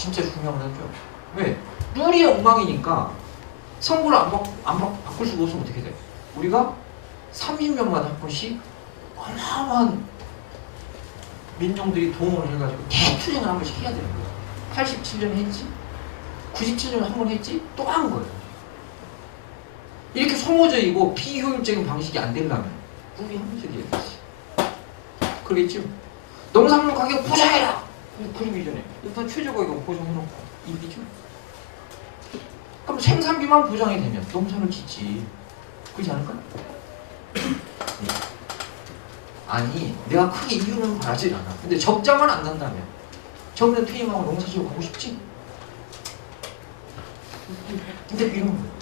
진짜 중요한 거죠. 왜? 룰이 엉망이니까 선거를 바꿀 수가 없으면 어떻게 돼? 우리가 30년마다 한 번씩 어마어마한 민정들이 동원을 해가지고 대투쟁을 한 번씩 해야 되는 거야. 87년 했지? 97년에 한 번 했지? 또 한 거예요. 이렇게 소모적이고 비효율적인 방식이 안 되려면 룰이 한 번씩 해야지. 그러겠죠? 농산물 가격 보장해라! 그러기 전에 일단 최저 가격 보장해놓고 이기죠? 그럼 생산비만 보장이 되면 농산을 짓지. 그렇지 않을까? 아니 내가 크게 이유는 바라질 않아. 근데 적자만 안 난다면 정년 퇴임하고 농사지로 가고 싶지? 근데 이런 거예요.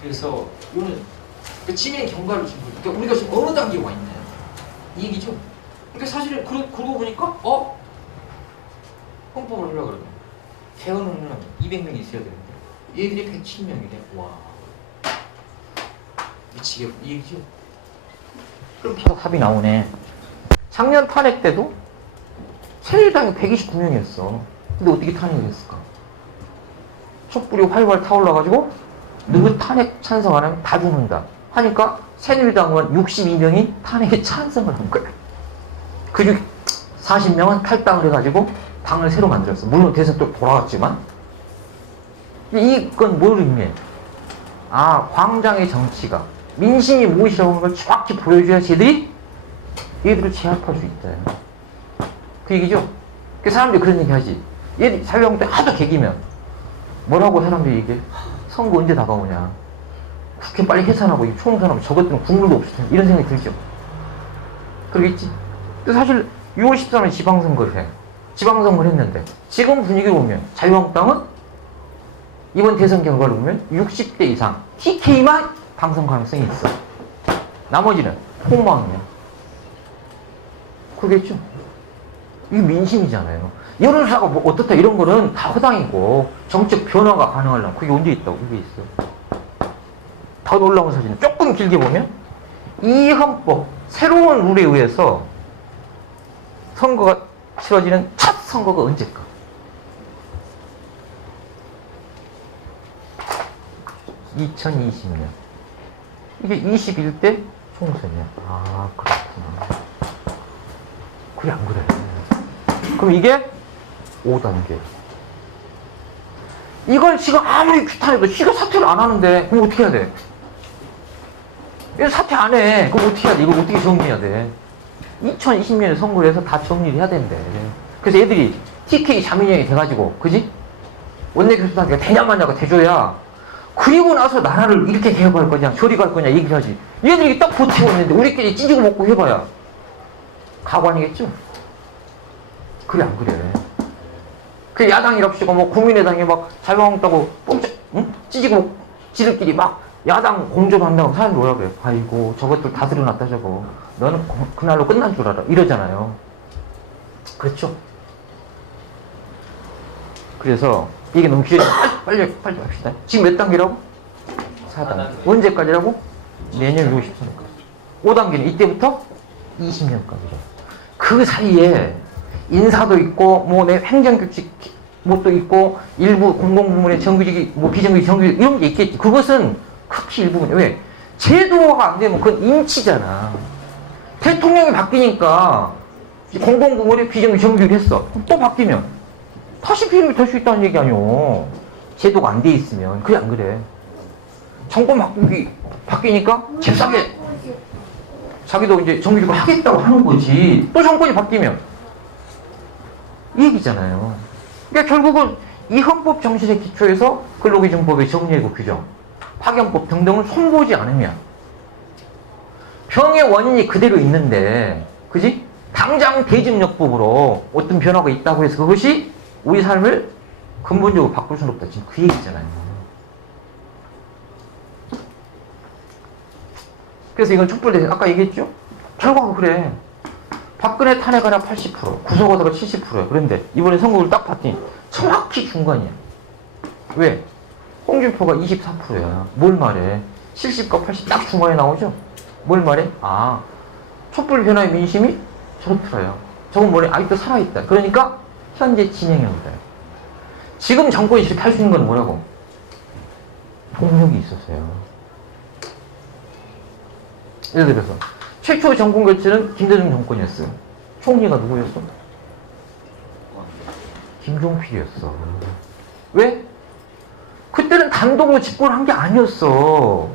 그래서 이거는 진행 경과를 준 거예요. 그러니까 우리가 지금 어느 단계에 와 있냐 이 얘기죠. 그러니까 사실은 그러고 보니까 헌법을 하려고 그러면 개헌을 하려면 200명이 있어야 되는데 얘들이 107명이래. 와 미치겠고 이 얘기죠. 그럼 계속 답이 나오네. 작년 탄핵 때도 새누리당이 129명이었어. 근데 어떻게 탄핵이 됐을까? 촛불이 활활 타올라가지고 누구 탄핵 찬성 안 하면 다 죽는다 하니까 새누리당은 62명이 탄핵에 찬성을 한 거야. 그중 40명은 탈당을 해가지고 당을 새로 만들었어. 물론 대선 또 돌아왔지만 이건 뭘 의미해? 광장의 정치가 민심이 무엇이라고 하는 걸 정확히 보여줘야 쟤들이 얘들을 제압할 수 있다. 그 얘기죠? 그 사람들이 그런 얘기 하지. 얘들이 자유한국당 하도 개기면 뭐라고 사람들이 얘기해? 선거 언제 다가오냐? 국회 빨리 해산하고 총선하고 저것들은 국물도 없을 텐데 이런 생각이 들죠? 그러겠지? 근데 사실 6월 13일 지방선거를 해. 지방선거를 했는데 지금 분위기를 보면 자유한국당은 이번 대선 결과를 보면 60대 이상 TK만 당선 가능성이 있어. 나머지는 폭망이야. 그러겠죠? 이게 민심이잖아요. 여론조사가 뭐 어떻다 이런 거는 다 허당이고 정책 변화가 가능하려면 그게 언제 있다고? 이게 있어. 더 놀라운 사실은 조금 길게 보면 이 헌법 새로운 룰에 의해서 선거가 치러지는 첫 선거가 언제일까? 2020년. 이게 21대 총선이야. 그렇구나. 그래 안 그래? 그럼 이게 5단계. 이걸 지금 아무리 규탄해도 지가 사퇴를 안 하는데 그럼 어떻게 해야 돼? 이거 사퇴 안 해. 그럼 어떻게 해야 돼? 이걸 어떻게 정리해야 돼? 2020년에 선거를 해서 다 정리를 해야 된대. 그래서 애들이 TK 자민련이 돼가지고, 그지? 원내교섭단계가 되냐마냐가 돼줘야 그리고 나서 나라를 이렇게 개혁할 거냐, 저리 갈 거냐 얘기를 하지. 얘들이 딱 버티고 있는데 우리끼리 찌지고 먹고 해봐야 가관이겠죠? 그래 안 그래? 그 야당이랍시고 뭐 국민의당이 막 자유한국당하고 뽕짝 찌지고 지들끼리 막 야당 공조를 한다고 사람들이 뭐라 그래? 아이고 저것들 다 드러났다 저거. 너는 그날로 끝난 줄 알아. 이러잖아요. 그렇죠? 그래서 이게 너무 길어. 빨리 합시다. 지금 몇 단계라고? 4단계. 언제까지라고? 내년 63년까지. 5단계는 이때부터 20년까지죠. 그 사이에 인사도 있고 뭐 내 행정규칙 뭐도 있고 일부 공공부문의 정규직이 뭐 비정규직 정규직 이런 게 있겠지. 그것은 극히 일부분이에요. 왜? 제도가 안 되면 그건 인치잖아. 대통령이 바뀌니까 공공부문의 비정규직 정규직을 했어. 또 바뀌면 다시 비정규직 될 수 있다는 얘기 아니오. 제도가 안 돼 있으면. 그래 안 그래? 정권 바뀌니까 잽싸게 자기도 이제 정규직을 하겠다고 하는 거지. 또 정권이 바뀌면 이 얘기잖아요. 그러니까 결국은 이 헌법 정신의 기초에서 근로기준법의 정리해고 규정, 파견법 등등을 손보지 않으면 병의 원인이 그대로 있는데, 그지? 당장 대증역법으로 어떤 변화가 있다고 해서 그것이 우리 삶을 근본적으로 바꿀 수는 없다. 지금 그 얘기잖아요. 그래서 이건 촛불대선 아까 얘기했죠? 결과가 그래. 박근혜 탄핵하라 80%, 구속하다가 70%야. 그런데 이번에 선거를 딱 봤더니 정확히 중간이야. 왜? 홍준표가 24%야. 뭘 말해? 70과 80 딱 중간에 나오죠? 뭘 말해? 촛불 변화의 민심이 저렇더라요. 저건 뭐래? 아직도 살아있다. 그러니까 현재 진행형이다. 지금 정권이 이렇게 할 수 있는 건 뭐라고? 폭력이 있었어요. 예를 들어서 최초 정권 교체는 김대중 정권이었어요. 총리가 누구였어? 김종필이었어. 왜? 그때는 단독으로 집권을 한 게 아니었어.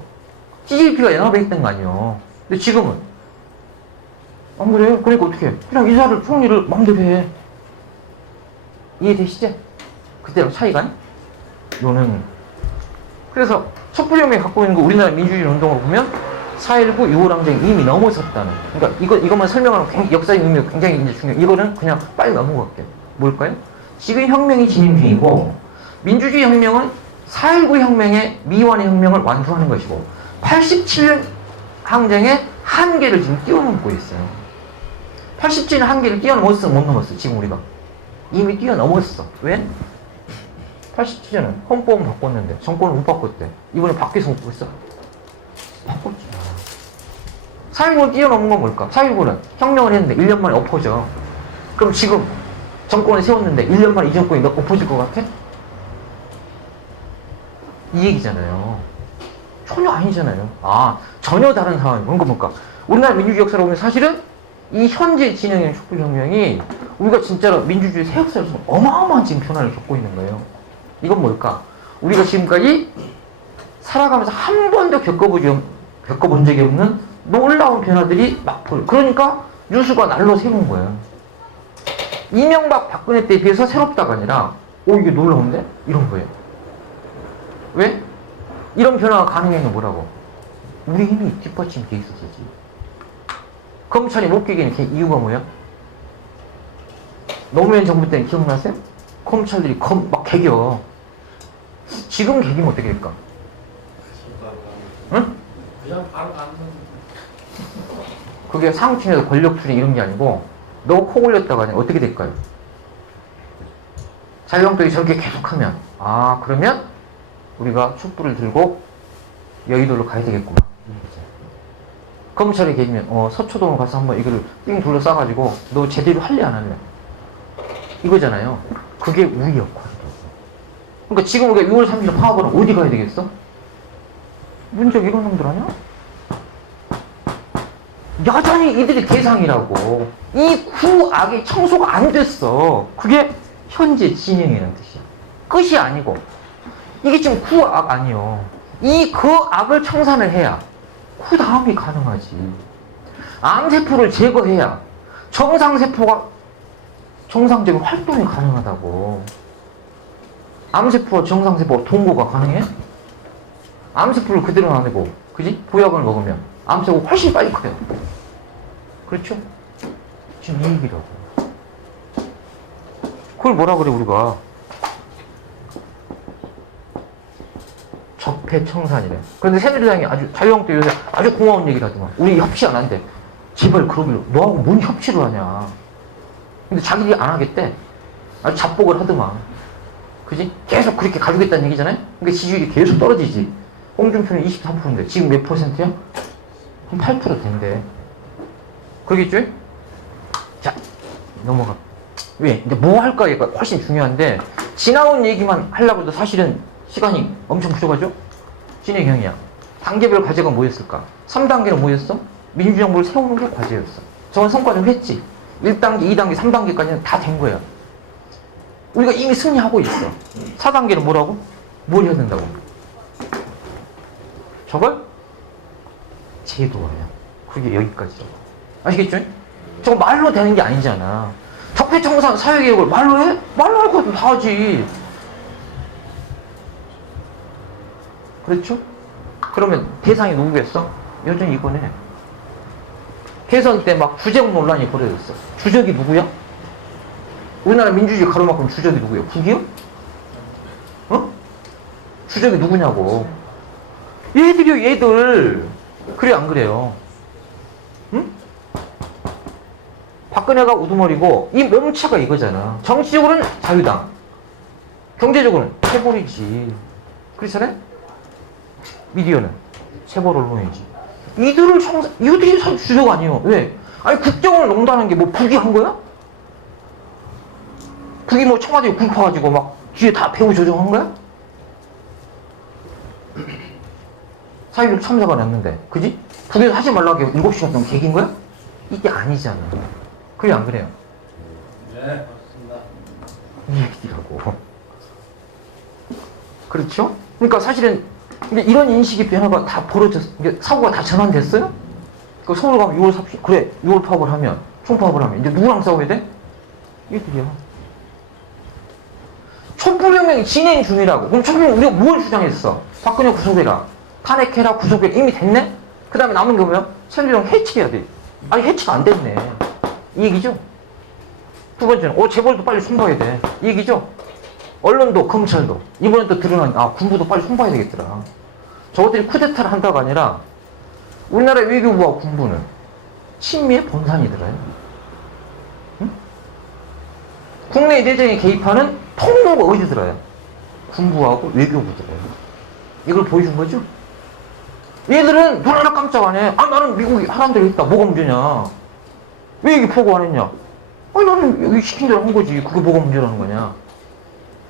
CJP가 연합했던 거 아니에요. 근데 지금은 안 그래요? 그러니까 어떻게 해? 그냥 이사를 총리를 마음대로 해. 이해되시죠? 그때랑 차이가? 이거는 그래서 촛불혁명이 갖고 있는 거 우리나라 민주주의 운동으로 보면 4.19 6.25항쟁이 이미 넘어섰다는. 그러니까 이것만 설명하는 역사적 의미가 굉장히 이제 중요해요. 이거는 그냥 빨리 넘어갈게요. 뭘까요? 지금 혁명이 진행 중이고 민주주의 혁명은 4.19 혁명의 미완의 혁명을 완수하는 것이고 87년 항쟁의 한계를 지금 뛰어넘고 있어요. 87년 한계를 뛰어넘었어, 못 넘었어? 지금 우리가 이미 뛰어넘었어. 왜? 87년은 헌법은 바꿨는데 정권을 못 바꿨대. 이번에 바뀌어서 못 바꿨어? 바꿨지. 4.19를 뛰어넘은 건 뭘까? 4.19는 혁명을 했는데 1년 만에 엎어져. 그럼 지금 정권을 세웠는데 1년 만에 이 정권이 엎어질 것 같아? 이 얘기잖아요. 전혀 아니잖아요. 전혀 다른 상황이 뭔가 뭘까? 우리나라 민주주의 역사로 보면 사실은 이 현재 진행형 촛불혁명이 우리가 진짜로 민주주의 새 역사에서 어마어마한 지금 변화를 겪고 있는 거예요. 이건 뭘까? 우리가 지금까지 살아가면서 한 번도 겪어본 적이 없는 놀라운 변화들이 막 보여. 그러니까 뉴스가 날로 새로운 거예요. 이명박 박근혜 때에 비해서 새롭다가 아니라 이게 놀라운데? 이런 거예요. 왜? 이런 변화가 가능한 건 뭐라고? 우리 힘이 뒷받침돼 있었지. 검찰이 못 개기는 이유가 뭐야? 노무현 정부 때는 기억나세요? 검찰들이 막 개겨. 지금 개기면 어떻게 될까? 응? 그냥 바로 가는 그게 상층에서 권력투쟁 이런 게 아니고 너 코 골렸다가 어떻게 될까요? 자유한국당이 저렇게 계속하면 그러면 우리가 촛불을 들고 여의도로 가야 되겠구만. 검찰이 개기면 서초동으로 가서 한번 이거를 삥 둘러싸가지고 너 제대로 할래 안 할래? 이거잖아요. 그게 우리 역할이라고. 그러니까 지금 우리가 6월 30일 파업을 하면 어디 가야 되겠어? 문적 이런 놈들 아니야? 여전히 이들이 대상이라고. 이 구악이 청소가 안 됐어. 그게 현재 진행이라는 뜻이야. 끝이 아니고. 이게 지금 구악 아니요. 그 악을 청산을 해야 그 다음이 가능하지. 암세포를 제거해야 정상세포가 정상적인 활동이 가능하다고. 암세포와 정상세포가 동거가 가능해? 암세포를 그대로 놔두고, 그지? 보약을 먹으면 암세포가 훨씬 빨리 커요. 그렇죠? 지금 이 얘기라고. 그걸 뭐라 그래, 우리가? 적폐청산이래. 그런데 새누리당이 자유한국당 요새 아주 고마운 얘기를 하더만. 우리 협치 안 한대. 제발 그러길래 너하고 뭔 협치를 하냐. 근데 자기들이 안 하겠대. 아주 잡복을 하더만. 그지? 계속 그렇게 가주겠다는 얘기잖아요? 그러니까 지지율이 계속 떨어지지. 홍준표는 23%인데 지금 몇 %야? 한 8% 된대. 그러겠죠? 자, 넘어가. 왜? 이제 뭐 할까가 훨씬 중요한데 지나온 얘기만 하려고 해도 사실은 시간이 엄청 부족하죠? 진행형이야. 단계별 과제가 뭐였을까? 3단계는 뭐였어? 민주정부를 세우는 게 과제였어. 저건 성과 좀 했지. 1단계, 2단계, 3단계까지는 다 된 거야. 우리가 이미 승리하고 있어. 4단계는 뭐라고? 뭘 해야 된다고? 저걸 제도화야. 그게 여기까지라고. 아시겠죠? 저거 말로 되는 게 아니잖아. 적폐청산 사회개혁을 말로 해? 말로 할 것도 다 하지. 그렇죠? 그러면 대상이 누구겠어? 여전히 이거네. 대선 때 막 주적 논란이 벌어졌어. 주적이 누구야? 우리나라 민주주의 가로막은 주적이 누구야? 북이요? 주적이 누구냐고. 얘들이요, 얘들. 그래, 안 그래요? 응? 박근혜가 우두머리고, 이 명차가 이거잖아. 정치적으로는 자유당. 경제적으로는 체벌이지. 그렇잖아요? 미디어는 체벌 언론이지. 이들이 주적 아니에요. 왜? 아니, 국정을 농단한 게 뭐 북이 한 거야? 북이 뭐 청와대에 굶파가지고 막 뒤에 다 배후 조정한 거야? 4.16 참사가 났는데, 그지? 북에서 하지 말라고 하게 7시간 동안 개긴 거야? 이게 아니잖아. 그래, 안 그래요? 네, 맞습니다. 이 얘기라고. 그렇죠? 그러니까 사실은 근데 이런 인식의 변화가 다 사고가 다 전환됐어요? 그 서울 가면 6월 삽시, 그래, 6월 파업을 하면, 총파업을 하면, 이제 누구랑 싸워야 돼? 이들이야. 촛불혁명 진행 중이라고. 그럼 촛불혁명 우리가 뭘 주장했어? 박근혜 구속해라. 탄핵해라, 구속해라. 이미 됐네? 그 다음에 남은 게 뭐야? 새누리당 해체해야 돼. 아니, 해체가 안 됐네. 이 얘기죠? 두 번째는, 재벌도 빨리 손봐야 돼. 이 얘기죠? 언론도, 검찰도. 이번엔 또 드러난, 군부도 빨리 손봐야 되겠더라. 저것들이 쿠데타를 한다가 아니라, 우리나라 외교부와 군부는 친미의 본산이더라요. 응? 국내 내정에 개입하는 통로가 어디 들어요? 군부하고 외교부더라요. 이걸 보여준 거죠? 얘들은 눈 하나 깜짝 안 해. 나는 미국이 하라는 대로 했다. 뭐가 문제냐? 왜 이게 보고 안 했냐? 나는 여기 시킨 대로 한 거지. 그게 뭐가 문제라는 거냐?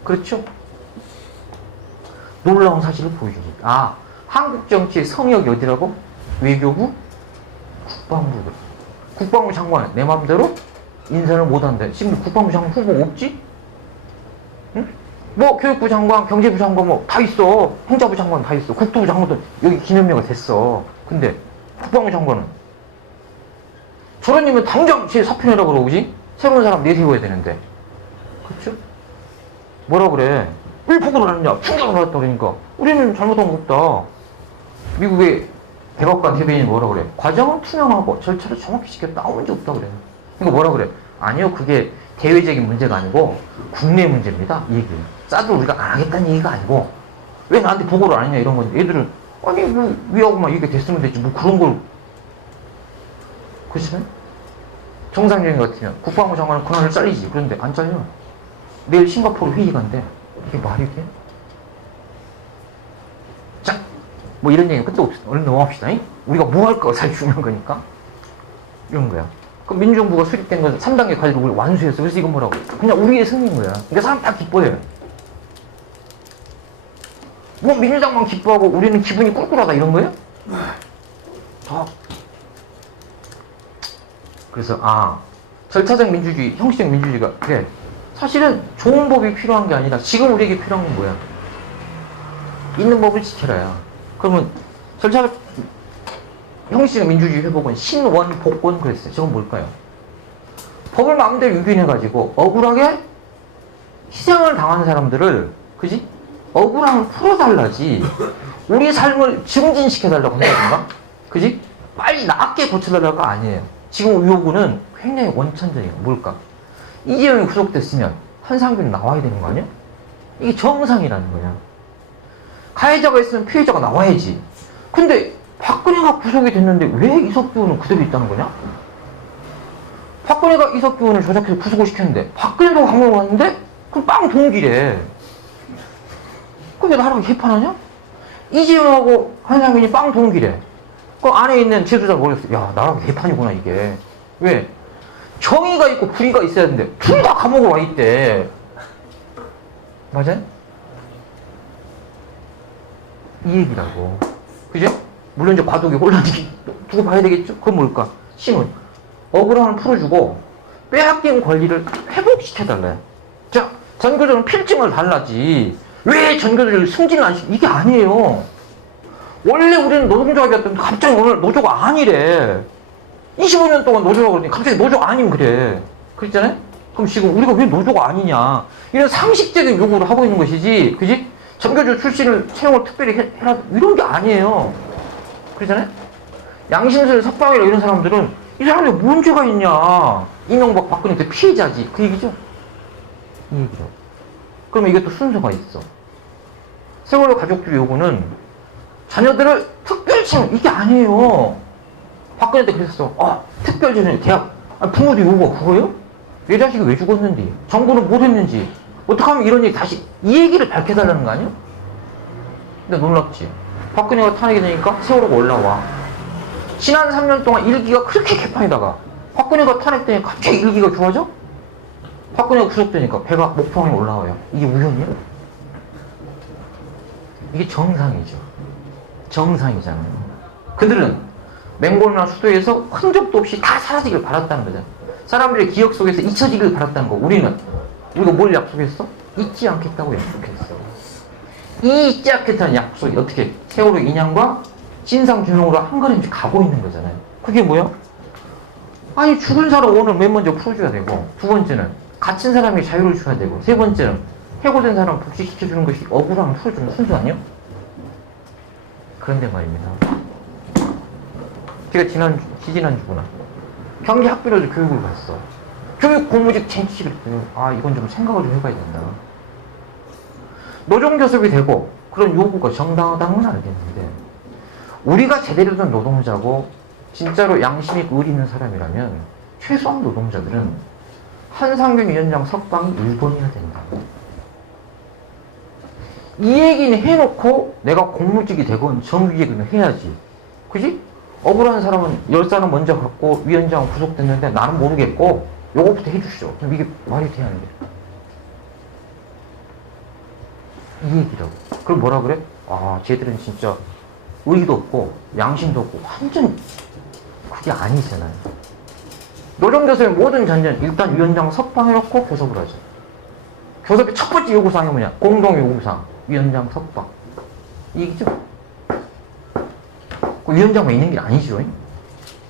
그렇죠? 놀라운 사실을 보여줍니다. 한국 정치의 성역이 어디라고? 외교부, 국방부. 국방부 장관 내 맘대로 인선을 못한대. 지금 국방부 장관 후보 없지? 응? 뭐 교육부 장관, 경제부 장관 뭐 다 있어. 행자부 장관 다 있어. 국토부 장관도 여기 기념회가 됐어. 근데 국방부 장관은 저런님은 당장 제 사표내라고 그러지? 새로운 사람 내세워야 되는데. 그렇죠? 뭐라 그래? 왜 보고를 안 했냐? 충격을 받았다 그러니까. 우리는 잘못한 거 없다. 미국의 대법관 대변인이 뭐라 그래? 과정은 투명하고 절차를 정확히 지켰다. 아무 문제 없다 그래. 그러니까 뭐라 그래? 아니요, 그게 대외적인 문제가 아니고 국내 문제입니다. 이 얘기예요. 싸도 우리가 안 하겠다는 얘기가 아니고 왜 나한테 보고를 안 했냐 이런 건데 얘들은 아니 뭐 위하고만 얘기 됐으면 됐지 뭐 그런 걸 그렇잖아요? 정상적인 것 같으면 국방부 장관은 그날을 잘리지. 그런데 안 잘려. 내일 싱가포르 회의 간대. 이게 말이 돼? 자, 뭐 이런 얘기는 끝도 없어. 얼른 넘어갑시다. 우리가 뭐 할까 사실 중요한 거니까. 이런 거야. 그럼 민주정부가 수립된 건 3단계 관리를 우리 완수했어. 그래서 이건 뭐라고? 그냥 우리의 승리인 거야. 그러니까 사람 다 기뻐해. 뭐 민주당만 기뻐하고 우리는 기분이 꿀꿀하다 이런 거예요? 그래서 절차적 민주주의, 형식적 민주주의가 그래. 사실은 좋은 법이 필요한 게 아니라 지금 우리에게 필요한 건 뭐야? 있는 법을 지켜라야. 그러면 절차적 형식적 민주주의 회복은 신원복권 그랬어요. 저건 뭘까요? 법을 마음대로 유gin해가지고 억울하게 희생을 당한 사람들을 그지? 억울함을 풀어달라지 우리 삶을 증진시켜달라고 한다든가 그지? 빨리 낫게 고쳐달라고가 아니에요. 지금 요구는 굉장히 원천적이에요. 뭘까? 이재용이 구속됐으면 한상균이 나와야 되는 거 아니야? 이게 정상이라는 거야. 가해자가 있으면 피해자가 나와야지. 근데 박근혜가 구속이 됐는데 왜 이석규 의원은 그대로 있다는 거냐? 박근혜가 이석규 의원을 조작해서 구속을 시켰는데 박근혜도 감옥을 갔는데 그럼 빵 동기래. 그럼 왜 나랑 개판하냐? 이재용하고 한상균이 빵 동기래. 그 안에 있는 재수자가 모르겠어. 야, 나랑 개판이구나 이게. 왜? 정의가 있고 불의가 있어야 되는데 둘 다 감옥에 와 있대. 맞아요? 이 얘기라고. 그죠? 물론 이제 과도기 혼란이 두고 봐야 되겠죠? 그건 뭘까? 신원. 억울함을 풀어주고 빼앗긴 권리를 회복시켜달라요. 자, 전교조는 필증을 달라지. 왜 전교조를 승진을 안 시켜? 이게 아니에요. 원래 우리는 노동조합이었던 갑자기 오늘 노조가 아니래. 25년 동안 노조라고 그러더니 갑자기 노조 아니면 그래. 그랬잖아요? 그럼 지금 우리가 왜 노조가 아니냐. 이런 상식적인 요구를 하고 있는 것이지. 그지? 전교조 출신을 채용을 특별히 해라. 이런 게 아니에요. 그러잖아요? 양심술 석방이라 이런 사람들은 이 사람들이 뭔 죄가 있냐. 이명박 박근혜 때 피해자지. 그 얘기죠? 이 얘기죠. 그러면 이게 또 순서가 있어. 세월호 가족들 요구는 자녀들을 특별채용 이게 아니에요. 박근혜 때 그랬어. 특별채용 대학 부모들 요구가 그거예요? 내 자식이 왜 죽었는지 정부는 못 했는지 어떻게 하면 이런 얘기 다시 이 얘기를 밝혀달라는 거 아니야? 근데 놀랍지. 박근혜가 탄핵이 되니까 세월호가 올라와. 지난 3년 동안 일기가 그렇게 개판이다가 박근혜가 탄핵되니 갑자기 일기가 좋아져? 박근혜가 구속되니까 배가 목포항에 올라와요. 이게 우연이야? 이게 정상이죠. 정상이잖아요. 그들은 맹골이나 수도에서 흔적도 없이 다 사라지길 바랐다는 거잖아. 사람들의 기억 속에서 잊혀지길 바랐다는 거. 우리가 뭘 약속했어? 잊지 않겠다고 약속했어. 이 잊지 않겠다는 약속이 어떻게 세월호 인양과 진상규명으로 한 걸음씩 가고 있는 거잖아요. 그게 뭐야? 아니 죽은 사람 오늘 맨 먼저 풀어줘야 되고, 두 번째는 갇힌 사람이 자유를 줘야 되고, 세 번째는 해고된 사람 복직시켜주는 것이 억울함을 풀어주는 순수 아니요? 그런데 말입니다. 제가 지지난주구나. 경기 학비로도 교육을 갔어. 교육 공무직 쟁취를 했더니, 이건 좀 생각을 좀 해봐야 된다. 노동교섭이 되고 그런 요구가 정당하다는 건 알겠는데, 우리가 제대로 된 노동자고 진짜로 양심이 의리 있는 사람이라면 최소한 노동자들은 한상균 위원장 석방이 1번이나 된다. 이 얘기는 해놓고 내가 공무직이 되건 정규직이든 해야지. 그지? 억울한 사람은 10사람 먼저 갔고 위원장은 구속됐는데 나는 모르겠고 요거부터 해주시죠. 그럼 이게 말이 돼야 하는데. 이 얘기라고. 그럼 뭐라 그래? 쟤들은 진짜 의리도 없고 양심도 없고 완전 그게 아니잖아요. 노동교섭의 모든 전제는 일단 위원장 석방해놓고 교섭을 하죠. 교섭의 첫 번째 요구사항이 뭐냐? 공동 요구사항. 위원장 석방. 이 얘기죠? 그 위원장만 있는 게 아니죠.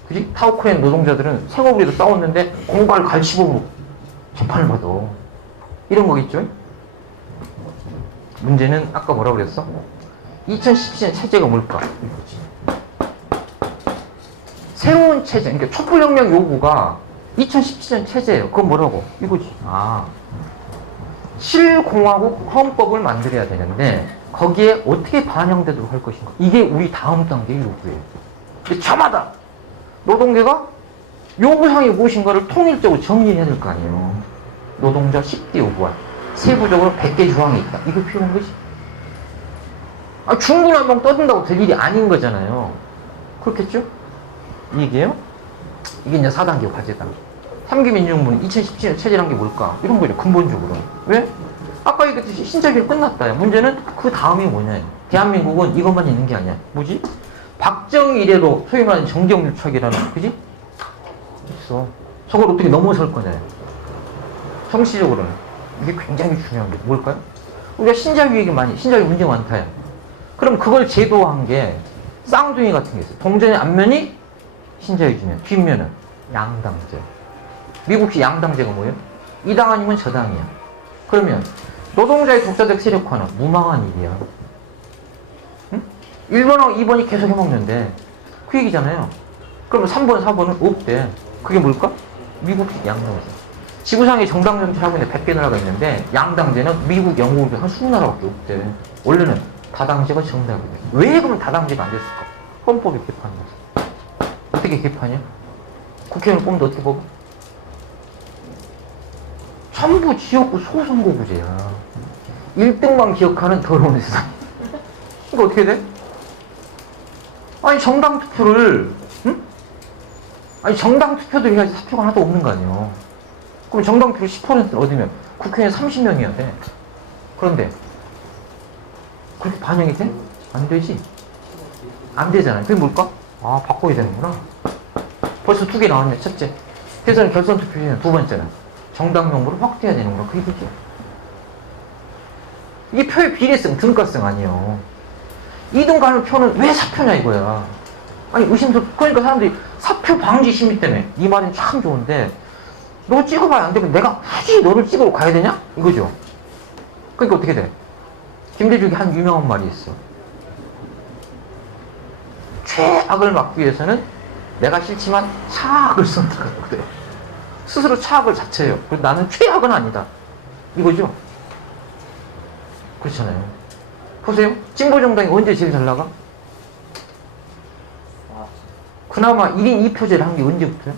그지? 타워크레인 노동자들은 생업으로도 싸웠는데 공갈 갈치범으로 재판을 받아. 이런 거겠죠? 문제는 아까 뭐라고 그랬어? 2017년 체제가 뭘까? 이거지. 새로운 체제, 그러니까 촛불혁명 요구가 2017년 체제예요. 그건 뭐라고? 이거지. 실공화국 헌법을 만들어야 되는데 거기에 어떻게 반영되도록 할 것인가? 이게 우리 다음 단계의 요구예요. 근데 저마다 노동계가 요구사항이 무엇인가를 통일적으로 정리해야 될 거 아니에요. 노동자 10대 요구안. 세부적으로 100개 조항이 있다. 이거 필요한 거지. 중구난방 떠든다고 될 일이 아닌 거잖아요. 그렇겠죠? 이게요? 이게 이제 4단계 과제다. 3기 민주정부는 2017년 체제란 게 뭘까? 이런 거죠, 근본적으로. 왜? 아까 얘기했듯이 신자유는 끝났다. 문제는 그 다음이 뭐냐. 대한민국은 이것만 있는 게 아니야. 뭐지? 박정희 이래로 소위 말하는 정경유착이라는, 그지? 있어. 저걸 어떻게 넘어설 거냐. 정치적으로는. 이게 굉장히 중요한 게 뭘까요? 우리가 신자유 얘기 신자유 문제 많다요. 그럼 그걸 제도화한 게 쌍둥이 같은 게 있어요. 동전의 앞면이 신자유주면, 뒷면은 양당제. 미국식 양당제가 뭐예요? 이 당 아니면 저 당이야. 그러면 노동자의 독자적 세력화는 무망한 일이야. 응? 1번하고 2번이 계속 해먹는데 그 얘기잖아요. 그러면 3번, 4번은 없대. 그게 뭘까? 미국식 양당제. 지구상에 정당 정치를 하고 있는 100개 나라가 있는데 양당제는 미국, 영국, 한 20나라밖에 없대. 원래는 다당제가 정당이거든. 왜 그러면 다당제가 안 됐을까? 헌법이 개판인 거지. 어떻게 개판이야? 국회의원을 뽑는데 어떻게 뽑아? 전부 지역구 소선거구제야. 1등만 기억하는 더러운 세상. 이거 어떻게 돼? 아니 정당 투표를 정당 투표들 해야지 사표가 하나도 없는 거 아니에요. 그럼 정당 투표 10%는 어디면 국회의원 30명이어야 돼. 그런데 그렇게 반영이 돼? 안 되지. 안 되잖아요. 그게 뭘까? 바꿔야 되는구나. 벌써 2개 나왔네. 첫째, 대선 결선 투표에는 두 번째는 정당 명부를 확대해야 되는구나. 그게 그죠. 이게 표의 비례성, 등가성 아니에요. 2등 가는 표는 왜 사표냐 이거야. 아니 그러니까 사람들이 사표 방지 심리 때문에. 이 말은 참 좋은데 너 찍어봐야 안 되면 내가 굳이 너를 찍으러 가야 되냐? 이거죠. 그러니까 어떻게 돼? 김대중이 한 유명한 말이 있어. 최악을 막기 위해서는 내가 싫지만 차악을 선택하거든. 스스로 차악을 자처해요. 그래서 나는 최악은 아니다. 이거죠. 그렇잖아요. 보세요. 진보정당이 언제 제일 잘 나가? 그나마 1인 2표제를 한 게 언제부터요?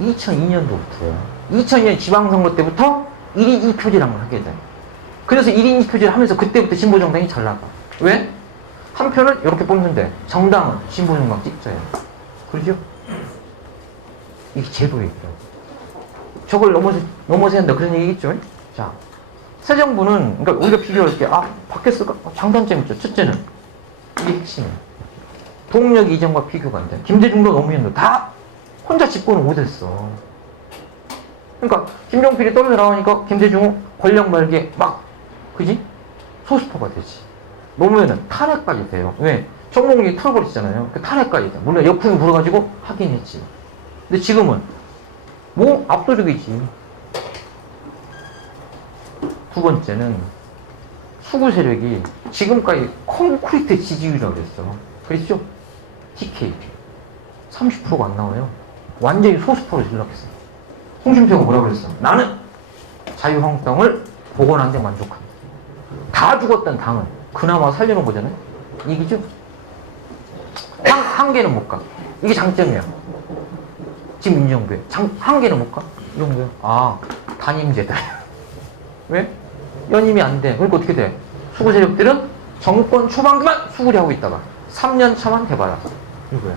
2002년도부터요. 2002년 지방선거 때부터 1인 2표제를 한 걸 하게 돼. 그래서 1인 2표제를 하면서 그때부터 진보정당이 잘 나가. 왜? 한 표는 이렇게 뽑는데 정당은 진보정당 찍자요. 그러죠? 이게 제도에 있더라고. 저걸 넘어서야 한다. 그런 얘기겠죠? 자, 새 정부는, 그러니까 우리가 비교할 게, 바뀌었을까? 장단점이 있죠. 첫째는, 이게 핵심이에요. 동력 이전과 비교가 안 돼. 김대중도 노무현도 다 혼자 집권을 못했어. 그러니까, 김종필이 떨어져 나오니까 김대중은 권력 말기에 막, 그지? 소수파가 되지. 노무현은 탄핵까지 돼요. 왜? 정몽이 털어버렸잖아요. 그 탄핵까지 돼. 물론 역풍이 불어가지고 하긴 했지. 근데 지금은, 뭐, 압도적이지. 두 번째는, 수구 세력이 지금까지 콘크리트 지지율이라고 그랬어. 그랬죠? TK. 30%가 안 나와요. 완전히 소수파로 전락했어. 홍준표가 뭐라고 그랬어? 나는 자유한국당을 복원한 데 만족한다. 다 죽었던 당은 그나마 살려놓은 거잖아요? 이기죠? 한계는 못 가. 이게 장점이야. 지금 민정부에. 한계는 못 가? 이런 거야. 단임제다. 왜? 연임이 안 돼. 그러니까 어떻게 돼? 수구 세력들은 정권 초반기만 수구리하고 있다가 3년 차만 돼봐라. 이거야.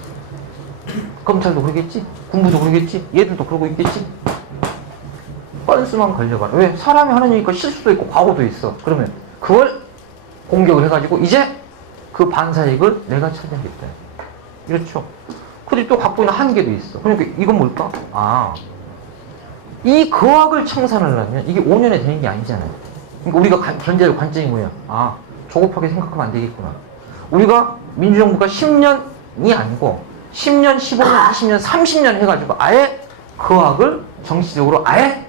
검찰도 그러겠지? 군부도 그러겠지? 얘들도 그러고 있겠지? 뻔수만 걸려봐라. 왜? 사람이 하는 얘기가 실수도 있고 과거도 있어. 그러면 그걸 공격을 해가지고 이제 그 반사익을 내가 찾아야겠다. 그렇죠? 근데 또 갖고 있는 한계도 있어. 그러니까 이건 뭘까? 이 거학을 청산하려면 이게 5년에 되는 게 아니잖아요. 그러니까 우리가 견제할 관점이 뭐야? 조급하게 생각하면 안 되겠구나. 우리가 민주정부가 10년이 아니고 10년, 15년, 20년, 30년 해가지고 아예 거학을 정치적으로 아예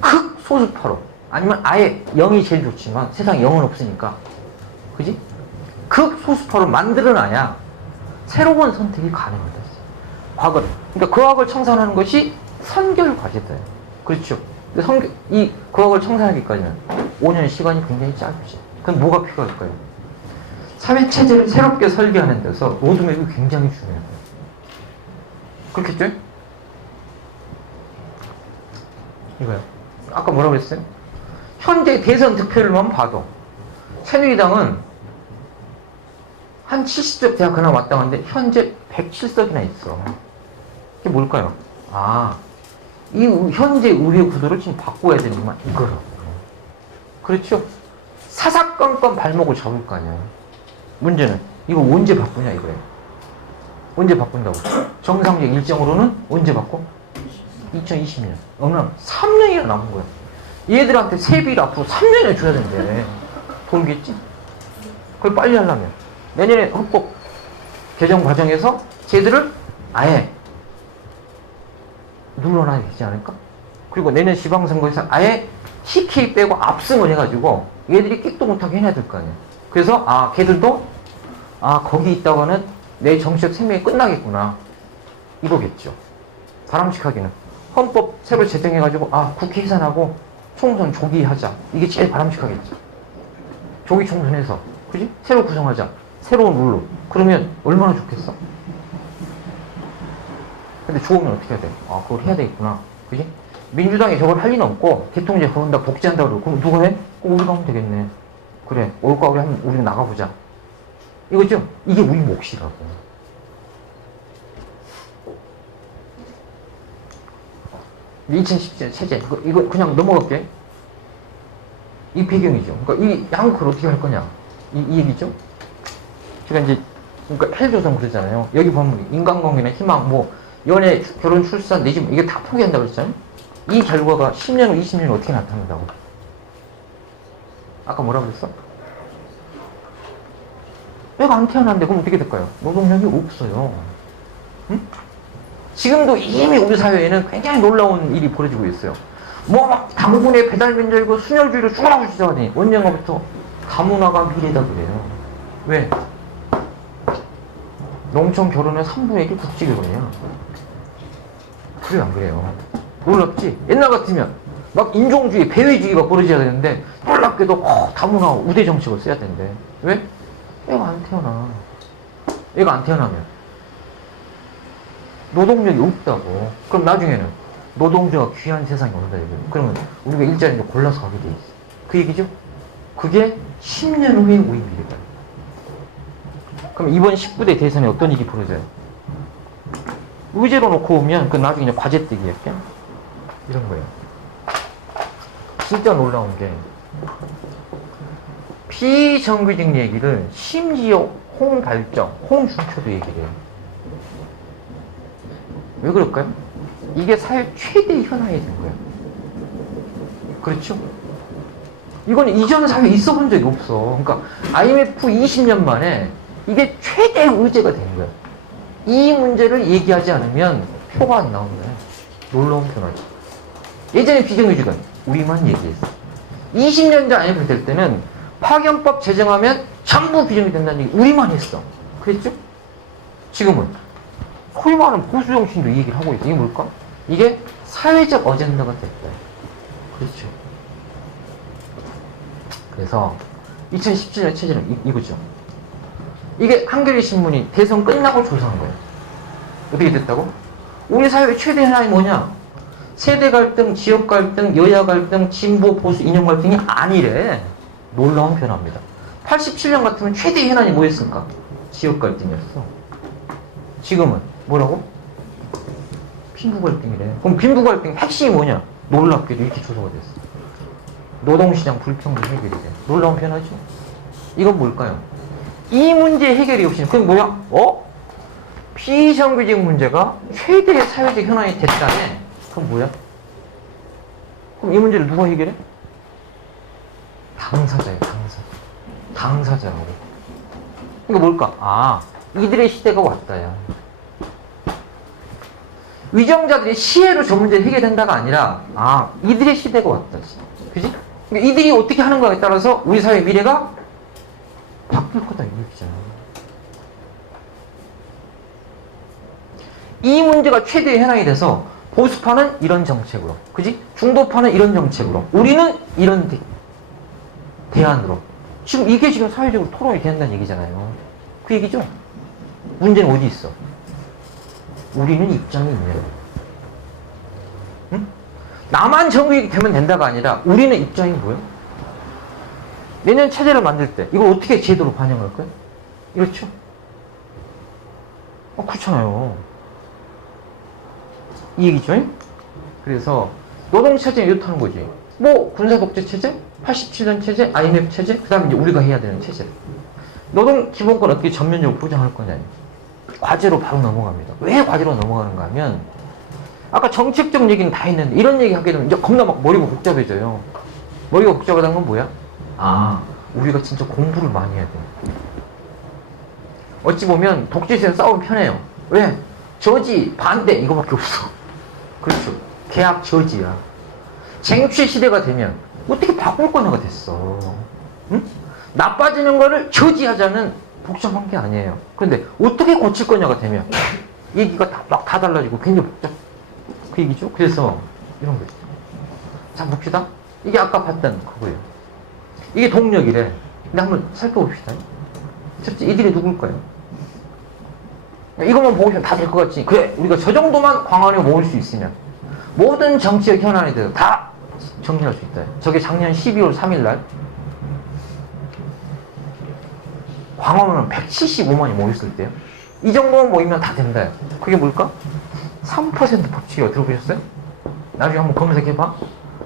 극소수파로 아니면 아예 0이 제일 좋지만 세상에 0은 없으니까 그지? 극소수파로 만들어놔야 새로운 선택이 가능하다. 과거를. 그러니까 거학을 청산하는 것이 선결 과제다. 그렇죠? 이 거학을 청산하기까지는 5년의 시간이 굉장히 짧지. 그럼 뭐가 필요할까요? 사회체제를 새롭게 설계하는 데서 로드맵이 굉장히 중요해요. 그렇겠죠? 이거요. 아까 뭐라고 그랬어요? 현재 대선 득표율만 봐도 새누리당은 한 70석 대학 하나 마땅한데 현재 107석이나 있어. 이게 뭘까요? 이 현재 우리의 구도를 지금 바꿔야 되는구만. 이거라고. 그렇죠? 사사건건 발목을 잡을 거 아니야. 문제는 이거 언제 바꾸냐 이거예요. 언제 바꾼다고? 정상적 일정으로는 언제 바꿔? 2020년. 어느 3년이나 남은 거야. 얘들한테 세비를 앞으로 3년에 줘야 된대. 돌겠지? 그걸 빨리 하려면 내년에 헌법 개정 과정에서 쟤들을 아예 눌러놔야 되지 않을까? 그리고 내년 지방선거에서 아예 TK 빼고 압승을 해가지고 얘들이 끽도 못하게 해야 될 거 아니야. 그래서 걔들도 거기 있다고 하는 내 정치적 생명이 끝나겠구나 이거겠죠. 바람직하기는 헌법 새로 제정해가지고 국회 해산하고 총선 조기하자. 이게 제일 바람직하겠죠. 조기 총선해서 그지? 새로 구성하자. 새로운 룰로. 그러면 얼마나 좋겠어? 근데 좋으면 어떻게 해야 돼? 그걸 해야 되겠구나. 그지? 민주당이 저걸 할 리는 없고 대통령이 그걸 한다 복지한다 그러고 그럼 누가 해? 우리가 하면 되겠네. 그래 올까 우리 한번 우리 나가보자. 이거죠? 이게 우리 몫이라고. 근데 2017년 체제 이거 그냥 넘어갈게. 이 배경이죠. 그러니까 이 양극을 어떻게 할 거냐 이 얘기죠. 제가 이제 그러니까 헬조선 그러잖아요. 여기 보면 인간관계나 희망 연애 결혼 출산 내집 이게 다 포기한다고 그랬잖아요. 이 결과가 10년 후 20년 후 어떻게 나타난다고? 아까 뭐라 그랬어? 애가 안 태어났는데 그럼 어떻게 될까요? 노동력이 없어요. 응? 지금도 이미 우리 사회에는 굉장히 놀라운 일이 벌어지고 있어요. 막 당군의 배달 민족이고 순혈주의로 죽으라고 주장하니 언젠가부터 다문화가 미래다 그래요. 왜? 농촌 결혼은 3분의 1 국제결혼이야. 그래 안 그래요? 놀랍지? 옛날 같으면 막 인종주의, 배회주의가 벌어져야 되는데 놀랍게도 다문화 우대 정책을 써야 되는데 왜? 애가 안 태어나. 애가 안 태어나면 노동력이 없다고. 그럼 나중에는 노동자가 귀한 세상이 온다 이거예요. 그러면 우리가 일자리를 골라서 가게 돼 있어. 그 얘기죠? 그게 10년 후의 우리 미래다. 그럼 이번 19대 대선에 어떤 일이 벌어져요? 의제로 놓고 오면 그 나중에 과제 뜨기 할게. 이런 거예요. 진짜 놀라운 게 비정규직 얘기를 심지어 홍달정, 홍준표도 얘기를 해요. 왜 그럴까요? 이게 사회 최대 현황이 된 거예요. 그렇죠? 이건 이전 사회에 있어 본 적이 없어. 그러니까 IMF 20년 만에 이게 최대 의제가 된 거예요. 이 문제를 얘기하지 않으면 표가 안 나오는 거예요. 놀라운 변화죠. 예전에 비정규직은 우리만 얘기했어. 20년 전 IMF 될 때는 파견법 제정하면 전부 비정규직 된다는 얘기 우리만 했어. 그랬죠? 지금은 소위 말하는 보수 정신도 이 얘기를 하고 있어. 이게 뭘까? 이게 사회적 어젠다가 됐다. 그렇죠. 그래서 2017년 체제는 이거죠. 이게 한겨레 신문이 대선 끝나고 조사한 거예요. 어떻게 됐다고? 우리 사회의 최대 현황이 뭐냐? 세대 갈등, 지역 갈등, 여야 갈등, 진보, 보수, 이념 갈등이 아니래. 놀라운 변화입니다. 87년 같으면 최대 현안이 뭐였을까? 지역 갈등이었어. 지금은 뭐라고? 빈부 갈등이래. 그럼 빈부 갈등 핵심이 뭐냐? 놀랍게도 이렇게 조사가 됐어. 노동시장 불평등 해결이 돼. 놀라운 변화죠? 이건 뭘까요? 이 문제 해결이 없이, 그게 뭐야? 비정규직 문제가 최대의 사회적 현황이 됐다네? 그럼 뭐야? 그럼 이 문제를 누가 해결해? 당사자예요, 당사자. 당사자라고. 그러니까 뭘까? 이들의 시대가 왔다, 야. 위정자들이 시혜로 저 문제를 해결된다가 아니라, 이들의 시대가 왔다. 그지? 그러니까 이들이 어떻게 하는 거에 따라서 우리 사회의 미래가 바뀔 거다, 이 얘기잖아. 이 문제가 최대의 현황이 돼서 보수파는 이런 정책으로, 그지? 중도파는 이런 정책으로, 우리는 이런 대안으로. 지금 이게 지금 사회적으로 토론이 된다는 얘기잖아요. 그 얘기죠? 문제는 어디 있어? 우리는 입장이 있네. 응? 나만 정규직이 되면 된다가 아니라 우리는 입장이 뭐예요? 내년 체제를 만들 때 이걸 어떻게 제도로 반영할 거예요? 이렇죠? 그렇잖아요. 이 얘기죠? 그래서 노동체제는 이렇다는 거지. 뭐 군사독재체제, 87년 체제, IMF 체제, 그 다음에 이제 우리가 해야 되는 체제. 노동 기본권 어떻게 전면적으로 보장할 거냐. 과제로 바로 넘어갑니다. 왜 과제로 넘어가는가 하면 아까 정책적 얘기는 다 했는데 이런 얘기 하게 되면 이제 겁나 막 머리가 복잡해져요. 머리가 복잡하다는 건 뭐야? 우리가 진짜 공부를 많이 해야 돼. 어찌 보면 독재에서 싸우면 편해요. 왜? 저지, 반대 이거밖에 없어. 그렇죠. 계약 저지야. 쟁취 시대가 되면 어떻게 바꿀 거냐가 됐어. 응? 나빠지는 거를 저지하자는 복잡한 게 아니에요. 그런데 어떻게 고칠 거냐가 되면 얘기가 막 다 달라지고 굉장히 복잡. 그 얘기죠. 그래서 이런 거 있죠. 자, 봅시다. 이게 아까 봤던 그거예요. 이게 동력이래. 근데 한번 살펴봅시다. 첫째, 이들이 누굴까요? 이것만 보시면 다 될 것 같지. 그래, 우리가 저 정도만 광안에 모을 수 있으면 모든 정치적 현안에 대해서 다 정리할 수 있다. 저게 작년 12월 3일 날 광화문은 175만이 모였을 때요. 이 정도만 모이면 다 된다. 그게 뭘까? 3% 법칙이라고 들어보셨어요? 나중에 한번 검색해봐.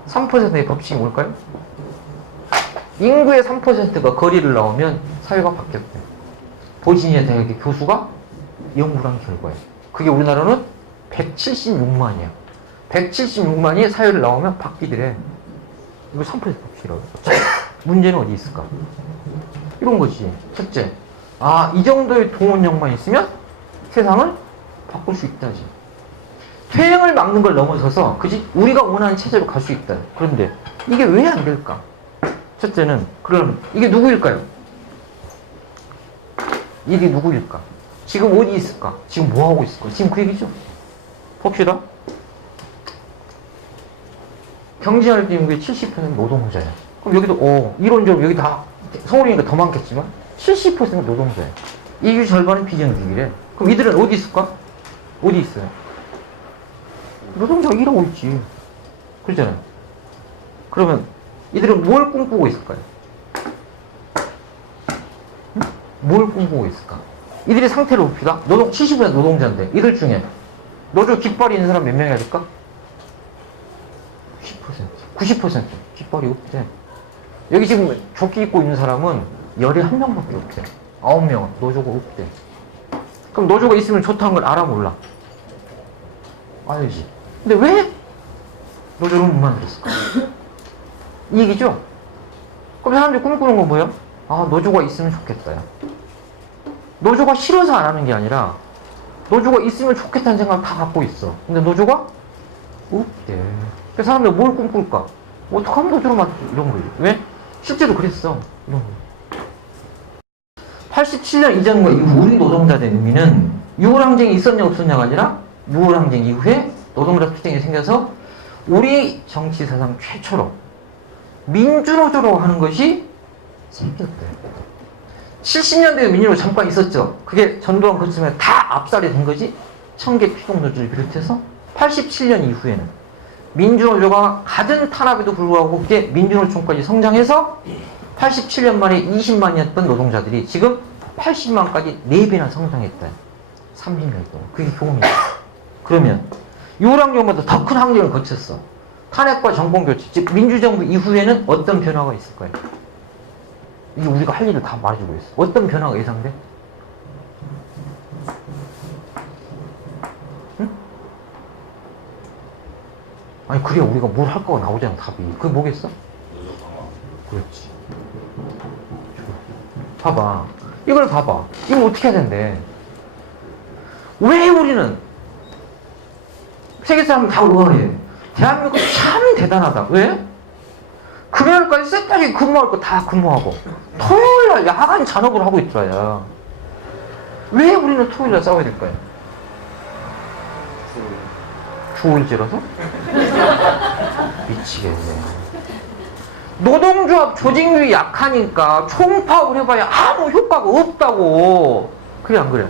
3%의 법칙이 뭘까요? 인구의 3%가 거리를 나오면 사회가 바뀌었대. 버지니아 대학의 교수가 연구를 한 결과예요. 그게 우리나라는 176만이야. 176만이 사회를 나오면 바뀌더래. 이거 3% 법칙이라고 했어. 문제는 어디 있을까? 이런 거지. 첫째, 이 정도의 동원력만 있으면 세상을 바꿀 수 있다지. 퇴행을 막는 걸 넘어서서, 그지? 우리가 원하는 체제로 갈 수 있다. 그런데 이게 왜 안 될까? 첫째는, 그럼 이게 누구일까요? 이게 누구일까? 지금 어디 있을까? 지금 뭐 하고 있을까? 지금 그 얘기죠? 봅시다. 경제활동 인구의 70%는 노동자야. 그럼 여기도, 이론적으로 여기 다, 서울이니까 더 많겠지만, 70%는 노동자야. 이주 절반은 비정규직이래. 그럼 이들은 어디 있을까? 어디 있어요? 노동자가 일하고 있지. 그렇잖아요. 그러면 이들은 뭘 꿈꾸고 있을까요? 응? 뭘 꿈꾸고 있을까? 이들의 상태를 봅시다. 70% 노동자인데 이들 중에 노조 깃발이 있는 사람 몇 명이야 될까? 90% 깃발이 없대. 여기 지금 조끼 입고 있는 사람은 11명밖에 없대. 9명은 노조가 없대. 그럼 노조가 있으면 좋다는 걸 알아 몰라? 알지. 근데 왜 노조를 못 만들었을까? 이 얘기죠? 그럼 사람들이 꿈꾸는 건 뭐야? 아, 노조가 있으면 좋겠다. 야. 노조가 싫어서 안 하는 게 아니라 노조가 있으면 좋겠다는 생각을 다 갖고 있어. 근데 노조가 없대. 그래서 사람들이 뭘 꿈꿀까? 어떡하면 노조로 만들지? 이런 거지. 왜? 실제로 그랬어. 이런 거. 87년 이전과 이후 우리 노동자들의 의미는 6월 항쟁이 있었냐 없었냐가 아니라 6월 항쟁 이후에 노동자 투쟁이 생겨서 우리 정치 사상 최초로 민주노조로 하는 것이 생겼대. 70년대에 민주노조 잠깐 있었죠. 그게 전두환 거치면 다 압살이 된 거지. 청계 피동노조를 비롯해서 87년 이후에는 민주노조가 갖은 탄압에도 불구하고 그게 민주노총까지 성장해서 87년 만에 20만이었던 노동자들이 지금 80만까지 4배나 성장했다. 30년 동안. 그게 경험이야. 그러면 6월 항쟁보다 더 큰 항쟁을 거쳤어. 탄핵과 정권교체, 즉 민주정부 이후에는 어떤 변화가 있을 거예요? 이게 우리가 할 일을 다 말해주고 있어. 어떤 변화가 예상돼? 응? 아니 그래야 우리가 뭘 할 거가 나오잖아 답이. 그게 뭐겠어? 그렇지. 봐봐. 이걸 봐봐. 이걸 어떻게 해야 된대? 왜 우리는 세계 사람들 다 의아해. 대한민국 참 대단하다. 왜? 금요일까지 쎄하게 근무할 거 다 근무하고 토요일날 야간 잔업을 하고 있더라. 왜 우리는 토요일날 싸워야 될까요? 주일제라서? 미치겠네. 노동조합 조직률이 약하니까 총파업을 해봐야 아무 효과가 없다고. 그래 안 그래?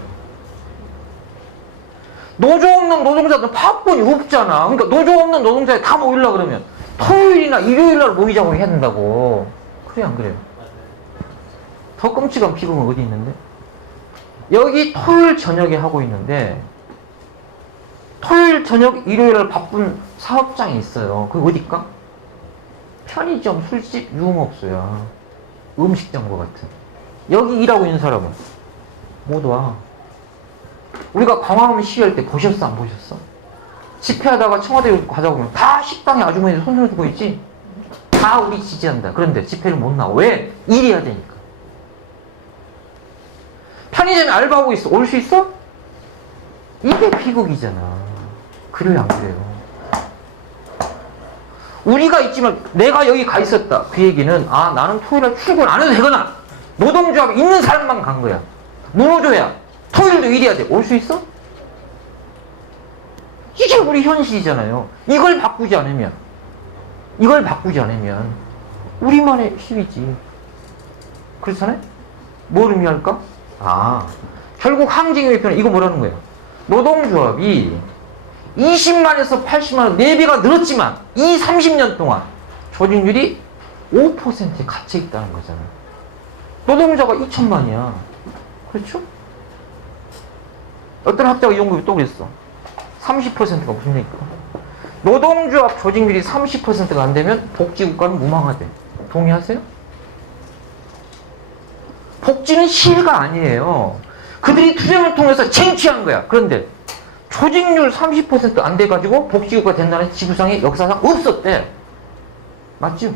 노조 없는 노동자들은 파업권이 없잖아. 그러니까 노조 없는 노동자에 다 모이려고 그러면 토요일이나 일요일날 모이자고 해야 된다고. 그래 안 그래요? 더 끔찍한 비극은 어디 있는데? 여기 토요일 저녁에 하고 있는데 토요일 저녁 일요일날 바쁜 사업장이 있어요. 그게 어딜까? 편의점, 술집, 유흥업소야. 음식점과 같은. 여기 일하고 있는 사람은 못 와. 우리가 광화문 시위할 때 보셨어 안 보셨어? 집회하다가 청와대 가자고 하면 다 식당에 아주머니들 손을 두고 있지? 다 우리 지지한다. 그런데 집회를 못 나와. 왜? 일해야 되니까. 편의점에 알바하고 있어. 올 수 있어? 이게 비극이잖아. 그래요 안 그래요? 우리가 있지만 내가 여기 가 있었다. 그 얘기는 아 나는 토요일에 출근 안 해도 되거나 노동조합 있는 사람만 간 거야. 무노조야. 토요일도 일해야 돼. 올 수 있어? 이게 우리 현실이잖아요. 이걸 바꾸지 않으면 우리만의 시위지. 그렇잖아요? 뭘 의미할까? 아, 결국 항쟁의 변화. 이거 뭐라는 거야? 노동조합이 20만에서 80만원 4배가 늘었지만 이 30년 동안 조직률이 5%에 갇혀 있다는 거잖아. 노동자가 2천만이야. 그렇죠? 어떤 학자가 이 연구를 또 그랬어. 30%가 무슨 얘기일까? 노동조합 조직률이 30%가 안 되면 복지국가는 무망하대. 동의하세요? 복지는 시혜가 아니에요. 그들이 투쟁을 통해서 쟁취한 거야. 그런데 조직률 30% 안 돼가지고 복지국가 된다는 지구상의 역사상 없었대. 맞죠?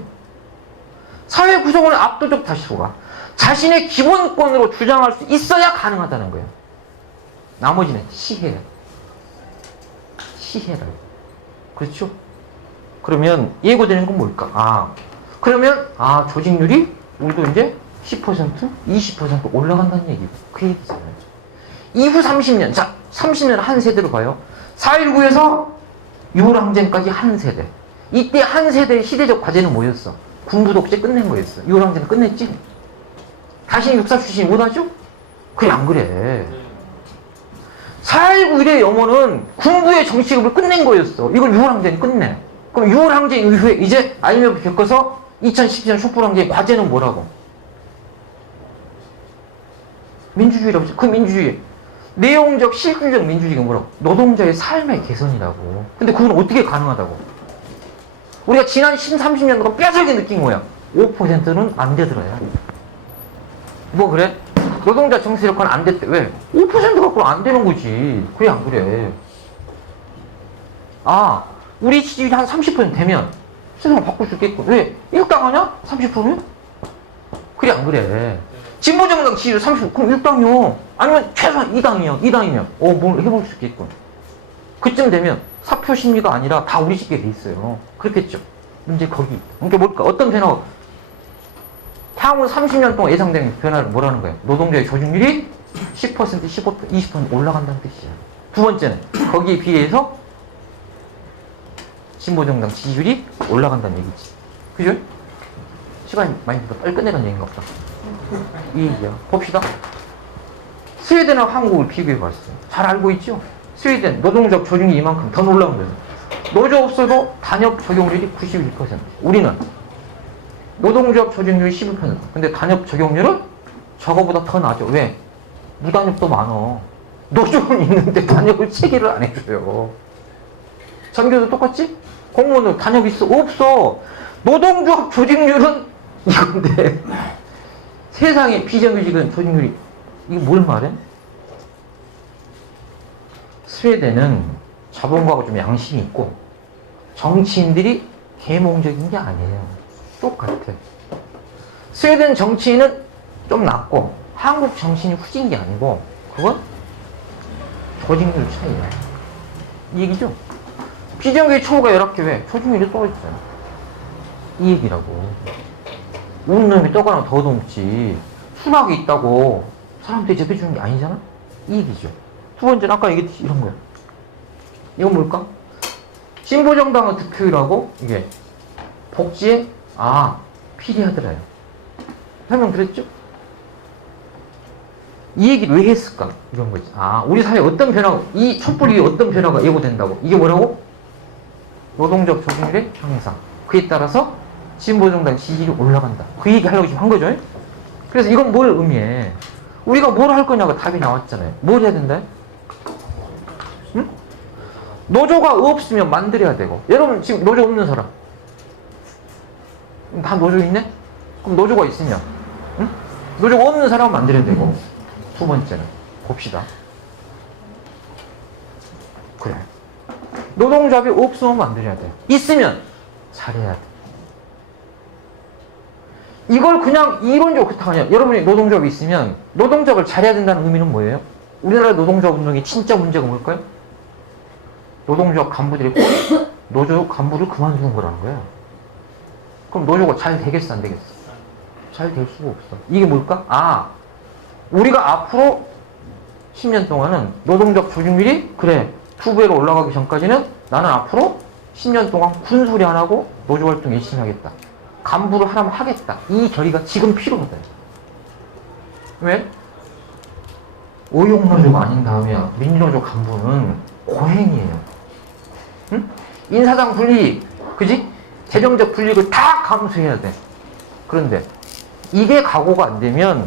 사회 구성원의 압도적 다수가 자신의 기본권으로 주장할 수 있어야 가능하다는 거예요. 나머지는 시혜라. 그렇죠? 그러면 예고되는 건 뭘까? 그러면 조직률이 우리도 이제 10%, 20% 올라간다는 얘기고 그 얘기잖아요. 이후 30년, 자 30년 한 세대로 봐요. 4.19에서 6월 항쟁까지 한 세대. 이때 한 세대의 시대적 과제는 뭐였어? 군부 독재 끝낸 거였어. 6월 항쟁 끝냈지? 다시는 육사 출신이 못하죠? 그래 안 그래? 4.19 이래 영어는 군부의 정치급을 끝낸 거였어. 이걸 6월 항쟁이 끝내. 그럼 6월 항쟁 이후에 이제 IMF 겪어서 2017년 촛불 항쟁의 과제는 뭐라고? 민주주의라고 했죠. 그 민주주의. 내용적, 실질적 민주주의가 뭐라고? 노동자의 삶의 개선이라고. 근데 그건 어떻게 가능하다고? 우리가 지난 30년 동안 뼈저리게 느낀 거야. 5%는 안 되더라요. 뭐 그래? 노동자 정치력은 안 됐대. 왜? 5% 갖고 안 되는 거지. 그래 안 그래? 아, 우리 지지율이 한 30% 되면 세상을 바꿀 수 있겠군. 왜? 일당하냐? 30%면? 그래 안 그래? 진보정당 지지율 30%, 그럼 1당이요. 아니면 최소한 2당이요. 2당이면 뭘 해볼 수 있겠군. 그쯤 되면 사표 심리가 아니라 다 우리 집게 돼 있어요. 그렇겠죠? 문제 거기. 그러니까 뭘까? 어떤 변화가 향후 30년 동안 예상되는 변화를 뭐라는 거예요? 노동자의 조직률이 10%, 15%, 20% 올라간다는 뜻이야. 두 번째는 거기에 비해서 진보정당 지지율이 올라간다는 얘기지. 그죠? 시간이 많이 들어 빨리 끝내라는 얘기인가 보다. 이 얘기야. 봅시다. 스웨덴하고 한국을 비교해봤어요. 잘 알고 있죠? 스웨덴 노동적 조직률이 이만큼 더 놀라운 거예요. 노조 없어도 단협 적용률이 91%. 우리는 노동조합 조직률이 11%. 근데 단협 적용률은 저거보다 더 낮아. 왜? 무단협도 많어. 노조는 있는데 단협을 체계를 안 해줘요. 전교도 똑같지? 공무원도 단협 있어? 없어. 노동조합 조직률은 이건데 세상에 비정규직은 조직률이 이게 뭘 말해? 스웨덴은 자본가가 좀 양심이 있고 정치인들이 계몽적인 게 아니에요. 똑같아. 스웨덴 정치인은 좀 낫고 한국 정치인이 후진 게 아니고 그건 조직률 차이야. 이 얘기죠? 비정규직 처우가 열악해. 왜? 조직률이 떨어졌잖아. 이 얘기라고. 우는 놈이 떡 하나 더 넘지. 순하게 있다고 사람들이 접해주는 게 아니잖아? 이 얘기죠. 두 번째는 아까 얘기했듯이 이런 거야. 이건 뭘까? 진보정당은 득표율하고 이게 복지에 필요하더라요. 설명드렸죠? 이 얘기를 왜 했을까? 이런 거지. 우리 사회에 어떤 변화가, 이 촛불 위에 어떤 변화가 예고된다고. 이게 뭐라고? 노동적 조직률의 향상. 그에 따라서 진보정당 지지율이 올라간다. 그 얘기 하려고 지금 한 거죠. 그래서 이건 뭘 의미해? 우리가 뭘 할 거냐가 답이 나왔잖아요. 뭘 해야 된다? 응? 노조가 없으면 만들어야 되고. 여러분 지금 노조 없는 사람 다 노조 있네? 그럼 노조가 있으면 응? 노조가 없는 사람은 만들어야 되고. 두 번째는 봅시다. 그래. 노동조합이 없으면 만들어야 돼. 있으면 잘해야 돼. 이걸 그냥 이론적으로 그렇다고 하냐. 여러분이 노동조합이 있으면 노동조합을 잘해야 된다는 의미는 뭐예요? 우리나라 노동조합 운동의 진짜 문제가 뭘까요? 노동조합 간부들이 노조 간부를 그만두는 거라는 거야. 그럼 노조가 잘 되겠어 안 되겠어? 잘 될 수가 없어. 이게 뭘까? 우리가 앞으로 10년 동안은 노동조합 조직률이 그래 2배로 올라가기 전까지는 나는 앞으로 10년 동안 군소리 안 하고 노조활동 열심히 하겠다. 간부를 하라면 하겠다. 이 결의가 지금 필요하다. 왜? 의용노조가 아닌 다음에 민주노조 간부는 고행이에요. 응? 인사상 불이익, 그지? 재정적 불이익을 다 감수해야 돼. 그런데 이게 각오가 안 되면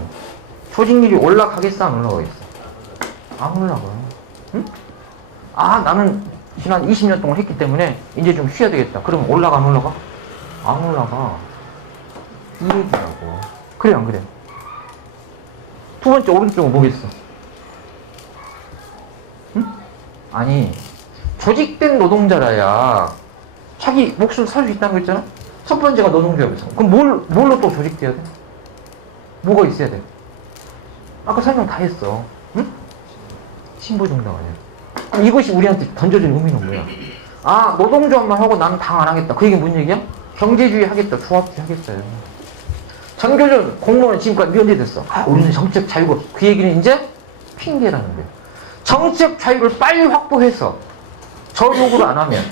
조직률이 올라가겠어 안 올라가겠어? 안 올라가요. 응? 나는 지난 20년 동안 했기 때문에 이제 좀 쉬어야 되겠다. 그럼 올라가 안 올라가? 안 올라가. 이 얘기라고. 그래 안 그래? 두 번째 오른쪽은 뭐겠어? 응? 아니 조직된 노동자라야 자기 목숨 살 수 있다는 거 있잖아? 첫 번째가 노동조합에서. 그럼 뭘로 또 조직돼야 돼? 뭐가 있어야 돼? 아까 설명 다 했어. 응? 신보정당 아니야. 그럼 이것이 우리한테 던져진 의미는 뭐야? 노동조합만 하고 나는 당 안 하겠다. 그 얘기 뭔 얘기야? 경제주의 하겠다. 조합주의 하겠어요. 전교준 공무원은 지금까지 면제됐어. 우리는 정책 자유가 없어. 그 얘기는 이제 핑계라는 거예요. 정책 자유를 빨리 확보해서 저 요구를 안 하면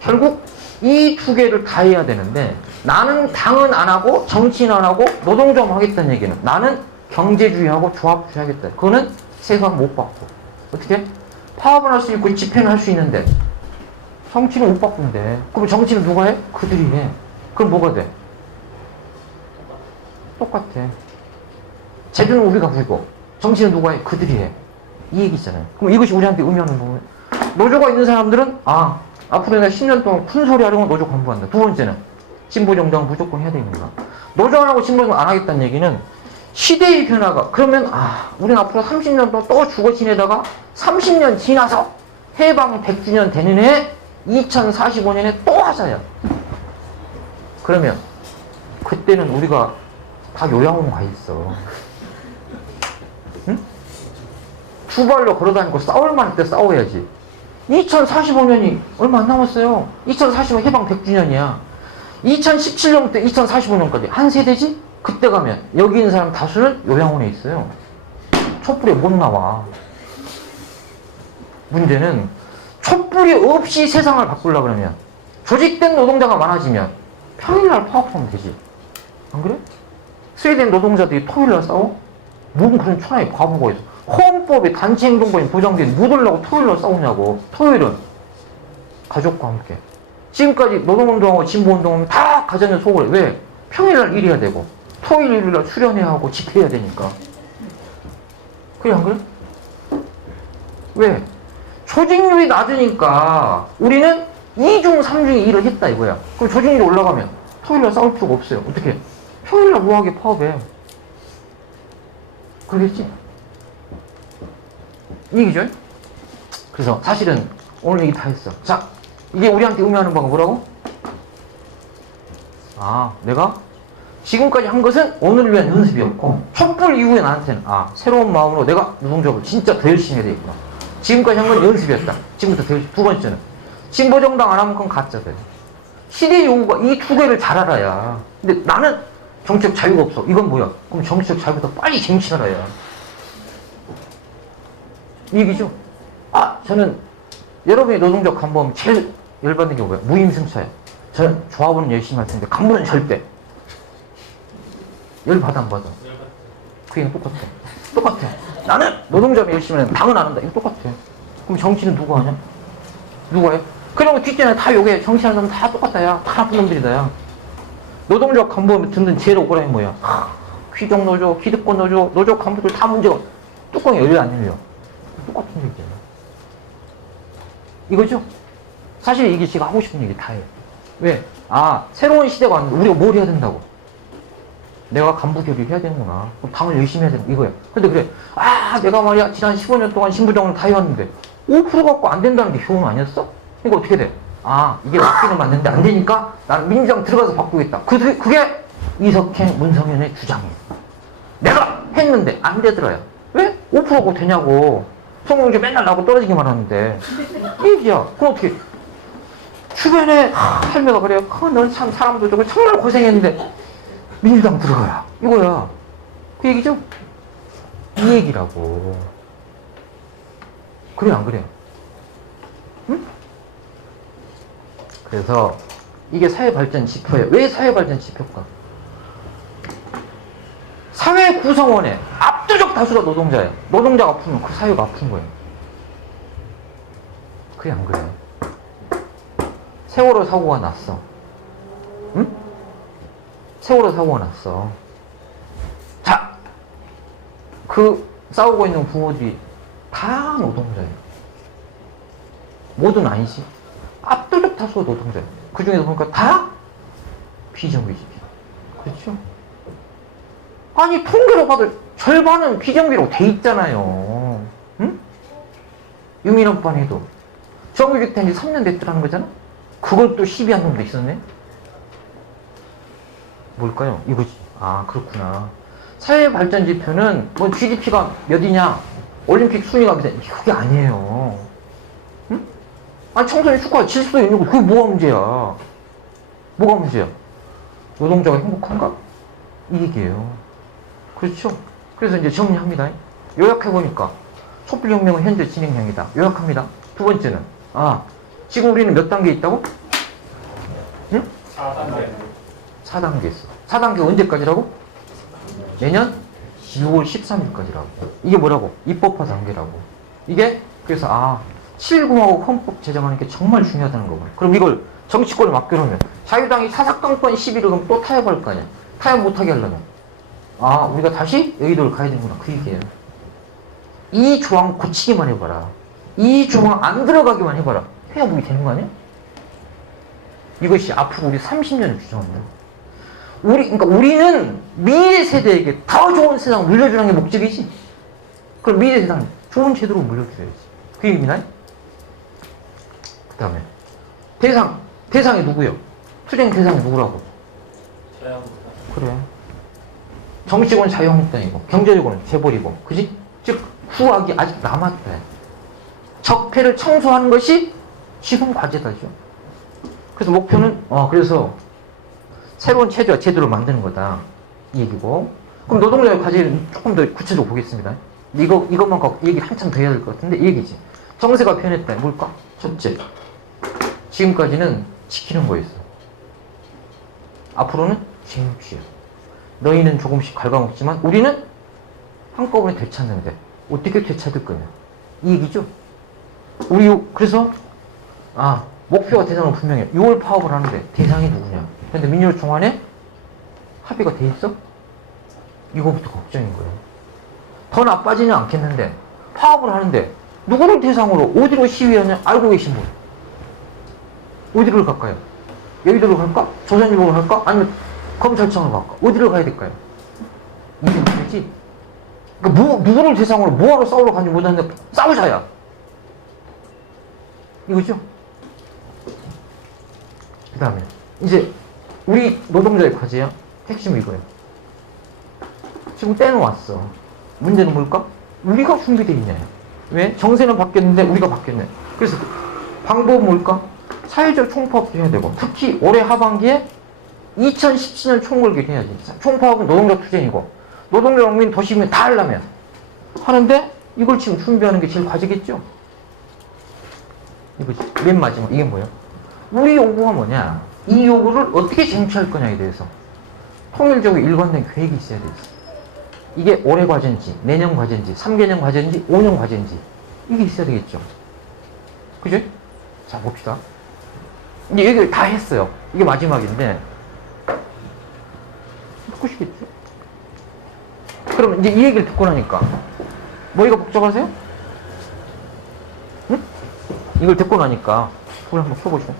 결국 이 두 개를 다 해야 되는데 나는 당은 안 하고 정치는 안 하고 노동조합 하겠다는 얘기는 나는 경제주의하고 조합주의 하겠다. 그거는 세상 못 받고. 어떻게? 파업은 할 수 있고 집회는 할 수 있는데 정치는 못 바꾼대. 그럼 정치는 누가 해? 그들이 해. 그럼 뭐가 돼? 똑같아. 제주는 우리가 부리고 정치는 누가 해? 그들이 해. 이 얘기잖아요. 그럼 이것이 우리한테 의미하는 부분. 노조가 있는 사람들은 앞으로 내가 10년 동안 큰 소리 하려면 노조 간부한다. 두 번째는 진보정당 무조건 해야 됩니다. 노조 안 하고 진보정당 안 하겠다는 얘기는 시대의 변화가 그러면 우리는 앞으로 30년 동안 또 죽어 지내다가 30년 지나서 해방 100주년 되는 해 2045년에 또 하자야. 그러면 그때는 우리가 다 요양원 가 있어. 응? 두 발로 걸어다니고 싸울 만할 때 싸워야지. 2045년이 얼마 안 남았어요. 2045년 해방 100주년이야. 2017년부터 2045년까지 한 세대지? 그때 가면 여기 있는 사람 다수는 요양원에 있어요. 촛불에 못 나와. 문제는 촛불이 없이 세상을 바꾸려고 그러면 조직된 노동자가 많아지면 평일날 파업하면 되지. 안 그래? 스웨덴 노동자들이 토요일날 싸워? 뭔 그런 천하의 바보가 있어. 헌법에 단체행동권이 보장된 묻으려고 토요일날 싸우냐고. 토요일은 가족과 함께. 지금까지 노동운동하고 진보운동하면 다 가정에 속을 해. 왜? 평일날 일해야 되고 토요일 일요일날 수련해야 하고 집회해야 되니까. 그래 안 그래? 왜? 조직률이 낮으니까 우리는 2중 3중의 일을 했다 이거야. 그럼 조직률이 올라가면 토요일날 싸울 필요가 없어요. 어떻게? 평일날 우아하게 파업해. 그러겠지? 이 얘기죠? 그래서 사실은 오늘 얘기 다 했어. 자, 이게 우리한테 의미하는 바가 뭐라고? 내가 지금까지 한 것은 오늘을 위한 연습이었고 촛불 이후에 나한테는 새로운 마음으로 내가 노동조합을 진짜 더 열심히 해야 되겠구나. 지금까지 한 건 연습이었다. 지금부터 더 열심히. 두 번째는 진보정당 안 하면 그건 가짜다. 시대 요구가 이 두 개를 잘 알아야. 근데 나는 정치적 자유가 없어. 이건 뭐야? 그럼 정치적 자유보다 빨리 쟁취하라야. 이 얘기죠? 저는 여러분이 노동조합 간부하면 제일 열받는 게 뭐야? 무임승차야. 저는 조합은 열심히 할 텐데 간부는 절대. 열받아 안 받아? 그 얘기는 똑같아. 나는 노동조합이 열심히 하면 당은 안 한다. 이거 똑같아. 그럼 정치는 누가 하냐? 누가 해? 그러면 뒷전에 다 요게 정치하는 놈은 다 똑같다 야. 다 나쁜 놈들이다 야. 노동조합 간부 듣는 제일 억울한 게 뭐야? 귀족노조, 기득권노조, 노조 간부들 다 문제가 뚜껑이 열려 안 열려? 똑같은 얘기야. 이거죠? 사실 이게 제가 하고 싶은 얘기 다 해요. 왜? 새로운 시대가 왔는데 우리가 뭘 해야 된다고? 내가 간부 교류를 해야 되는구나. 그럼 당을 열심히 해야 되는 이거야. 근데 그래. 내가 말이야 지난 15년 동안 신부정을 다 해왔는데 5% 갖고 안 된다는 게 효험 아니었어? 이거 어떻게 돼? 이게 맞기는 맞는데 안 되니까 난 민주당 들어가서 바꾸겠다. 그게 이석행, 문성현의 주장이에요. 내가 했는데 안 되더라요. 왜? 5% 갖고 되냐고. 성공주 맨날 나하고 떨어지기만 하는데. 이 얘기야. 그럼 어떻게. 주변에 할매가 그래요. 넌 참 사람도 저거 정말 고생했는데 민주당 들어가야. 이거야. 그 얘기죠? 이 얘기라고. 그래 안 그래요? 응? 그래서 이게 사회발전 지표예요. 왜 사회발전 지표일까? 사회 구성원의 압도적 다수가 노동자예요. 노동자가 아프면 그 사회가 아픈 거예요. 그게 안 그래요? 세월호 사고가 났어. 응? 세월호 사고가 났어. 자, 그 싸우고 있는 부모들이 다 노동자예요. 모두는 아니지. 압도적 다수가 노동자예요. 그 중에서 보니까 다 비정규직이에요. 그렇죠? 아니 통계로 봐도 절반은 비정규직으로 돼 있잖아요. 응? 유민원반 해도 정규직 된 지 3년 됐더라는 거잖아? 그걸 또 시비한 놈도 있었네? 뭘까요? 이거지. 그렇구나. 사회발전지표는 뭐 GDP가 몇이냐, 올림픽 순위가 몇이냐, 그게 아니에요. 응? 청소년 축구가 질 수도 있는 거, 그게 뭐가 문제야? 뭐가 문제야? 노동자가 행복한가? 이 얘기예요. 그렇죠? 그래서 이제 정리합니다. 요약해보니까 촛불혁명은 현재 진행형이다. 요약합니다. 두 번째는 지금 우리는 몇 단계에 있다고? 응? 4단계. 4단계 있어. 4단계 언제까지라고? 내년 6월 13일까지라고. 이게 뭐라고? 입법화 단계라고. 이게 그래서 7공화국 헌법 제정하는 게 정말 중요하다는 거구나. 그럼 이걸 정치권을 맡겨놓으면 자유당이 사사건건 시비를 그럼 또 타협할 거 아니야. 타협 못하게 하려면 우리가 다시 여의도를 가야 되는구나. 그 얘기예요. 이 조항 고치기만 해봐라. 이 조항 안 들어가기만 해봐라. 해야 뭐 되는 거 아니야? 이것이 앞으로 우리 30년을 규정한다. 그러니까 우리는 미래 세대에게 더 좋은 세상을 물려주는 게 목적이지. 그럼 미래 세상 좋은 제도로 물려줘야지. 그 얘기나요? 그 다음에 대상이 누구요? 투쟁 대상이 누구라고? 자영업자. 그래. 정치권은 자유한국당이고 경제적으로는 재벌이고, 그지? 즉 후학이 아직 남았대. 적폐를 청소하는 것이 지금 과제다죠. 그래서 목표는 그래서 새로운 체제와 제도를 만드는 거다 이 얘기고. 그럼 노동자의 과제를 조금 더 구체적으로 보겠습니다. 이것만 갖고 얘기 한참 더 해야 될 것 같은데 이 얘기지. 정세가 변했다. 뭘까? 첫째, 지금까지는 지키는 거였어. 앞으로는 쟁취야. 너희는 조금씩 갉아먹지만 우리는 한꺼번에 되찾는데 어떻게 되찾을 거냐 이 얘기죠. 그래서 목표와 대상은 분명해. 6월 파업을 하는데 대상이 누구냐. 그런데 민주노총안에 합의가 돼 있어? 이거부터 걱정인 거예요. 더 나빠지는 않겠는데 파업을 하는데 누구를 대상으로 어디로 시위하냐 알고 계신 분 어디를 갈까요? 여의도로 갈까? 조선일보로 갈까? 아니면 검찰청으로 갈까? 어디를 가야 될까요? 이게 문제지. 그러니까 누구를 대상으로 뭐하러 싸우러 가는지 못하는데 싸우자야. 이거죠? 그 다음에 이제 우리 노동자의 과제야. 핵심은 이거예요. 지금 때는 왔어. 문제는 뭘까? 우리가 준비되어 있냐. 왜? 정세는 바뀌었는데 우리가 바뀌었네. 그래서 방법은 뭘까? 사회적 총파업도 해야 되고, 특히 올해 하반기에 2017년 총궐기를 해야지. 총파업은 노동자 투쟁이고 노동자 농민 도시민 다 하려면 하는데 이걸 지금 준비하는 게 제일 과제겠죠. 이거지. 맨 마지막 이게 뭐예요? 우리 요구가 뭐냐, 이 요구를 어떻게 쟁취할 거냐에 대해서 통일적으로 일관된 계획이 있어야 되지. 이게 올해 과제인지 내년 과제인지 3개년 과제인지 5년 과제인지 이게 있어야 되겠죠. 그죠? 자 봅시다. 이제 얘기를 다 했어요. 이게 마지막인데 듣고 싶겠죠? 그럼 이제 이 얘기를 듣고 나니까 머리가 복잡하세요? 응? 이걸 듣고 나니까 불 한번 켜보시고.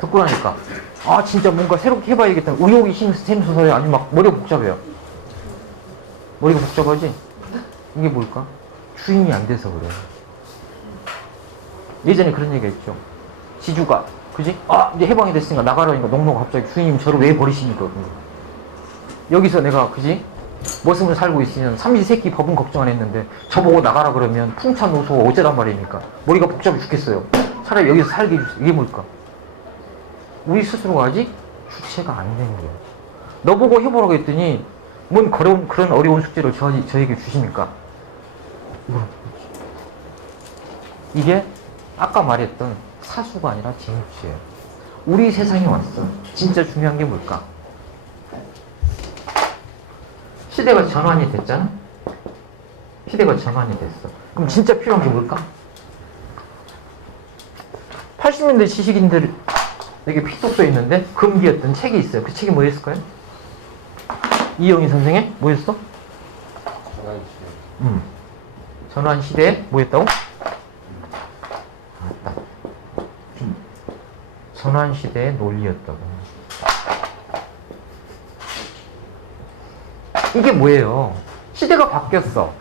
듣고 나니까 진짜 뭔가 새롭게 해봐야겠다. 의욕이 샘솟아요? 아니면 막 머리가 복잡해요? 머리가 복잡하지? 이게 뭘까? 주인이 안 돼서 그래. 예전에 그런 얘기가 있죠. 지주가 그지? 이제 해방이 됐으니까 나가라니까 농노가 갑자기 주인님 저를 왜 버리십니까? 여기서 내가 그지? 머슴을 살고 있으면 삼시세끼 법은 걱정 안 했는데 저보고 나가라 그러면 풍차노소가 어쩌란 말입니까? 머리가 복잡해 죽겠어요. 차라리 여기서 살게 해주세요. 이게 뭘까? 우리 스스로가 아직 주체가 안 된 거예요. 너보고 해보라고 했더니 뭔 그런 어려운 숙제를 저에게 주십니까? 이게 아까 말했던 사수가 아니라 쟁취예요. 우리 세상에 왔어. 진짜 중요한 게 뭘까? 시대가 전환이 됐잖아? 시대가 전환이 됐어. 그럼 진짜 필요한 게 뭘까? 80년대 지식인들 여기 픽독 써 있는데 금기였던 책이 있어요. 그 책이 뭐였을까요? 이영희 선생의 뭐였어? 전환시대에 뭐였다고? 맞다. 전환시대의 논리였다고. 이게 뭐예요? 시대가 바뀌었어.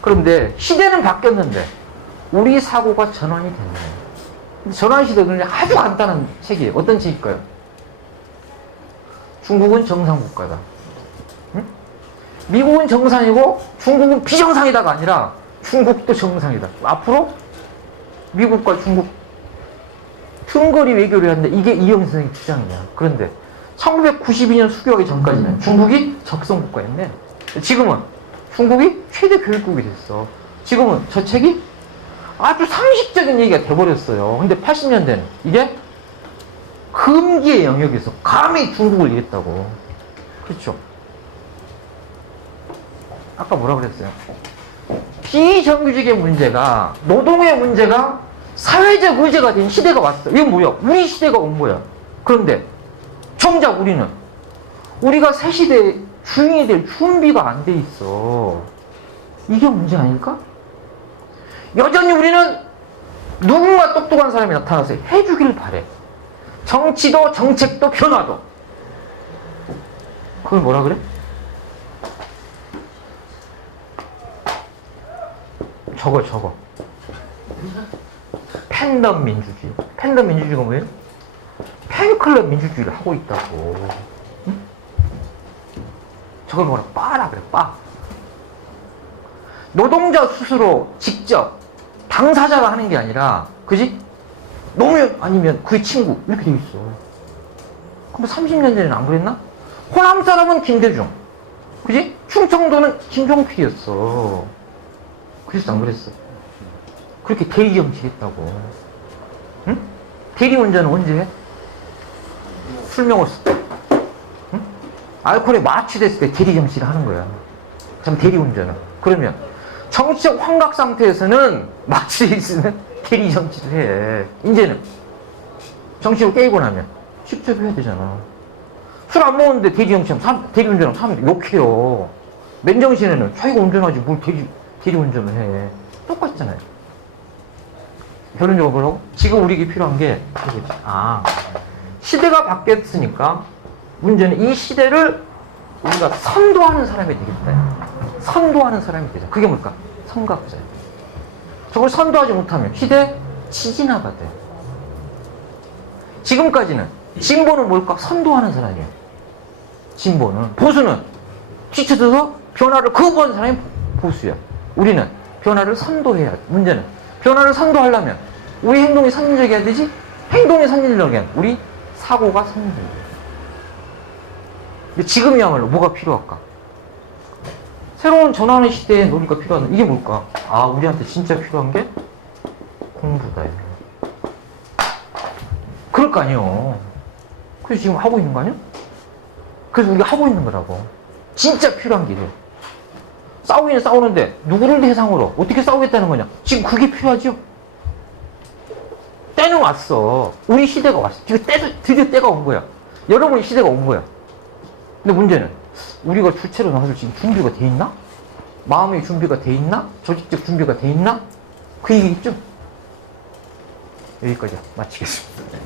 그런데 시대는 바뀌었는데 우리 사고가 전환이 됐네. 전환시대 논리 아주 간단한 책이에요. 어떤 책일까요? 중국은 정상국가다. 응? 미국은 정상이고 중국은 비정상이다가 아니라 중국도 정상이다. 앞으로 미국과 중국 틈거리 외교를 하는데 이게 이영희 선생의 주장이냐. 그런데 1992년 수교하기 전까지는 중국이 적성국가였네. 지금은 중국이 최대 교육국이 됐어. 지금은 저 책이 아주 상식적인 얘기가 돼버렸어요. 근데 80년대는 이게 금기의 영역에서 감히 중국을 이겼다고. 그렇죠? 아까 뭐라 그랬어요? 비정규직의 문제가, 노동의 문제가 사회적 의제가 된 시대가 왔어. 이건 뭐야? 우리 시대가 온 거야. 그런데 정작 우리가 새 시대의 주인이 될 준비가 안 돼 있어. 이게 문제 아닐까? 여전히 우리는 누군가 똑똑한 사람이 나타나서 해주길 바래. 정치도 정책도 변화도. 그걸 뭐라 그래? 저거. 팬덤 민주주의. 팬덤 민주주의가 뭐예요? 팬클럽 민주주의를 하고 있다고. 응? 저걸 뭐라 빠라 그래, 빠. 노동자 스스로 직접 당사자가 하는 게 아니라, 그지? 노무현 아니면 그의 친구 이렇게 돼 있어. 그럼 30년 전에는 안 그랬나? 호남 사람은 김대중, 그지? 충청도는 김종필이었어. 그랬어 안 그랬어? 그렇게 대리 정치했다고. 응? 대리운전은 언제 해? 술 먹었을 때, 응? 알코올에 마취됐을 때 대리 정치를 하는 거야. 참 대리운전은. 그러면 정치적 환각 상태에서는 마취돼 있으면 대리 정치를 해. 이제는 정치로 깨고 나면 직접 해야 되잖아. 술 안 먹었는데 대리 정치하면 대리운전하면 사람들이 욕해요. 맨정신에는 자기가 운전하지 뭘 대리운전을 해. 똑같잖아요. 결론적으로 뭐라고? 지금 우리에게 필요한 게 시대가 바뀌었으니까 문제는 이 시대를 우리가 선도하는 사람이 되겠다. 선도하는 사람이 되자. 그게 뭘까? 선각자야. 저걸 선도하지 못하면 시대 지지나가 돼. 지금까지는 진보는 뭘까? 선도하는 사람이에요. 진보는. 보수는 뒤쳐져서 변화를 거부하는 사람이 보수야. 우리는 변화를 선도해야 돼. 문제는 변화를 선도하려면 우리 행동이 선진적이어야 되지? 행동이 선진적이야. 우리 사고가 선진적이야. 근데 지금이야말로 뭐가 필요할까? 새로운 전환의 시대에 논의가 필요한 이게 뭘까? 우리한테 진짜 필요한 게 공부다. 그럴 거 아니에요. 그래서 지금 하고 있는 거 아니야? 그래서 우리가 하고 있는 거라고. 진짜 필요한 게 이래요. 싸우기는 싸우는데 누구를 대상으로 어떻게 싸우겠다는 거냐? 지금 그게 필요하죠? 때는 왔어. 우리 시대가 왔어. 드디어 때가 온 거야. 여러분의 시대가 온 거야. 근데 문제는 우리가 주체로 나설 지금 준비가 돼 있나? 마음의 준비가 돼 있나? 조직적 준비가 돼 있나? 그 얘기겠죠? 여기까지 마치겠습니다.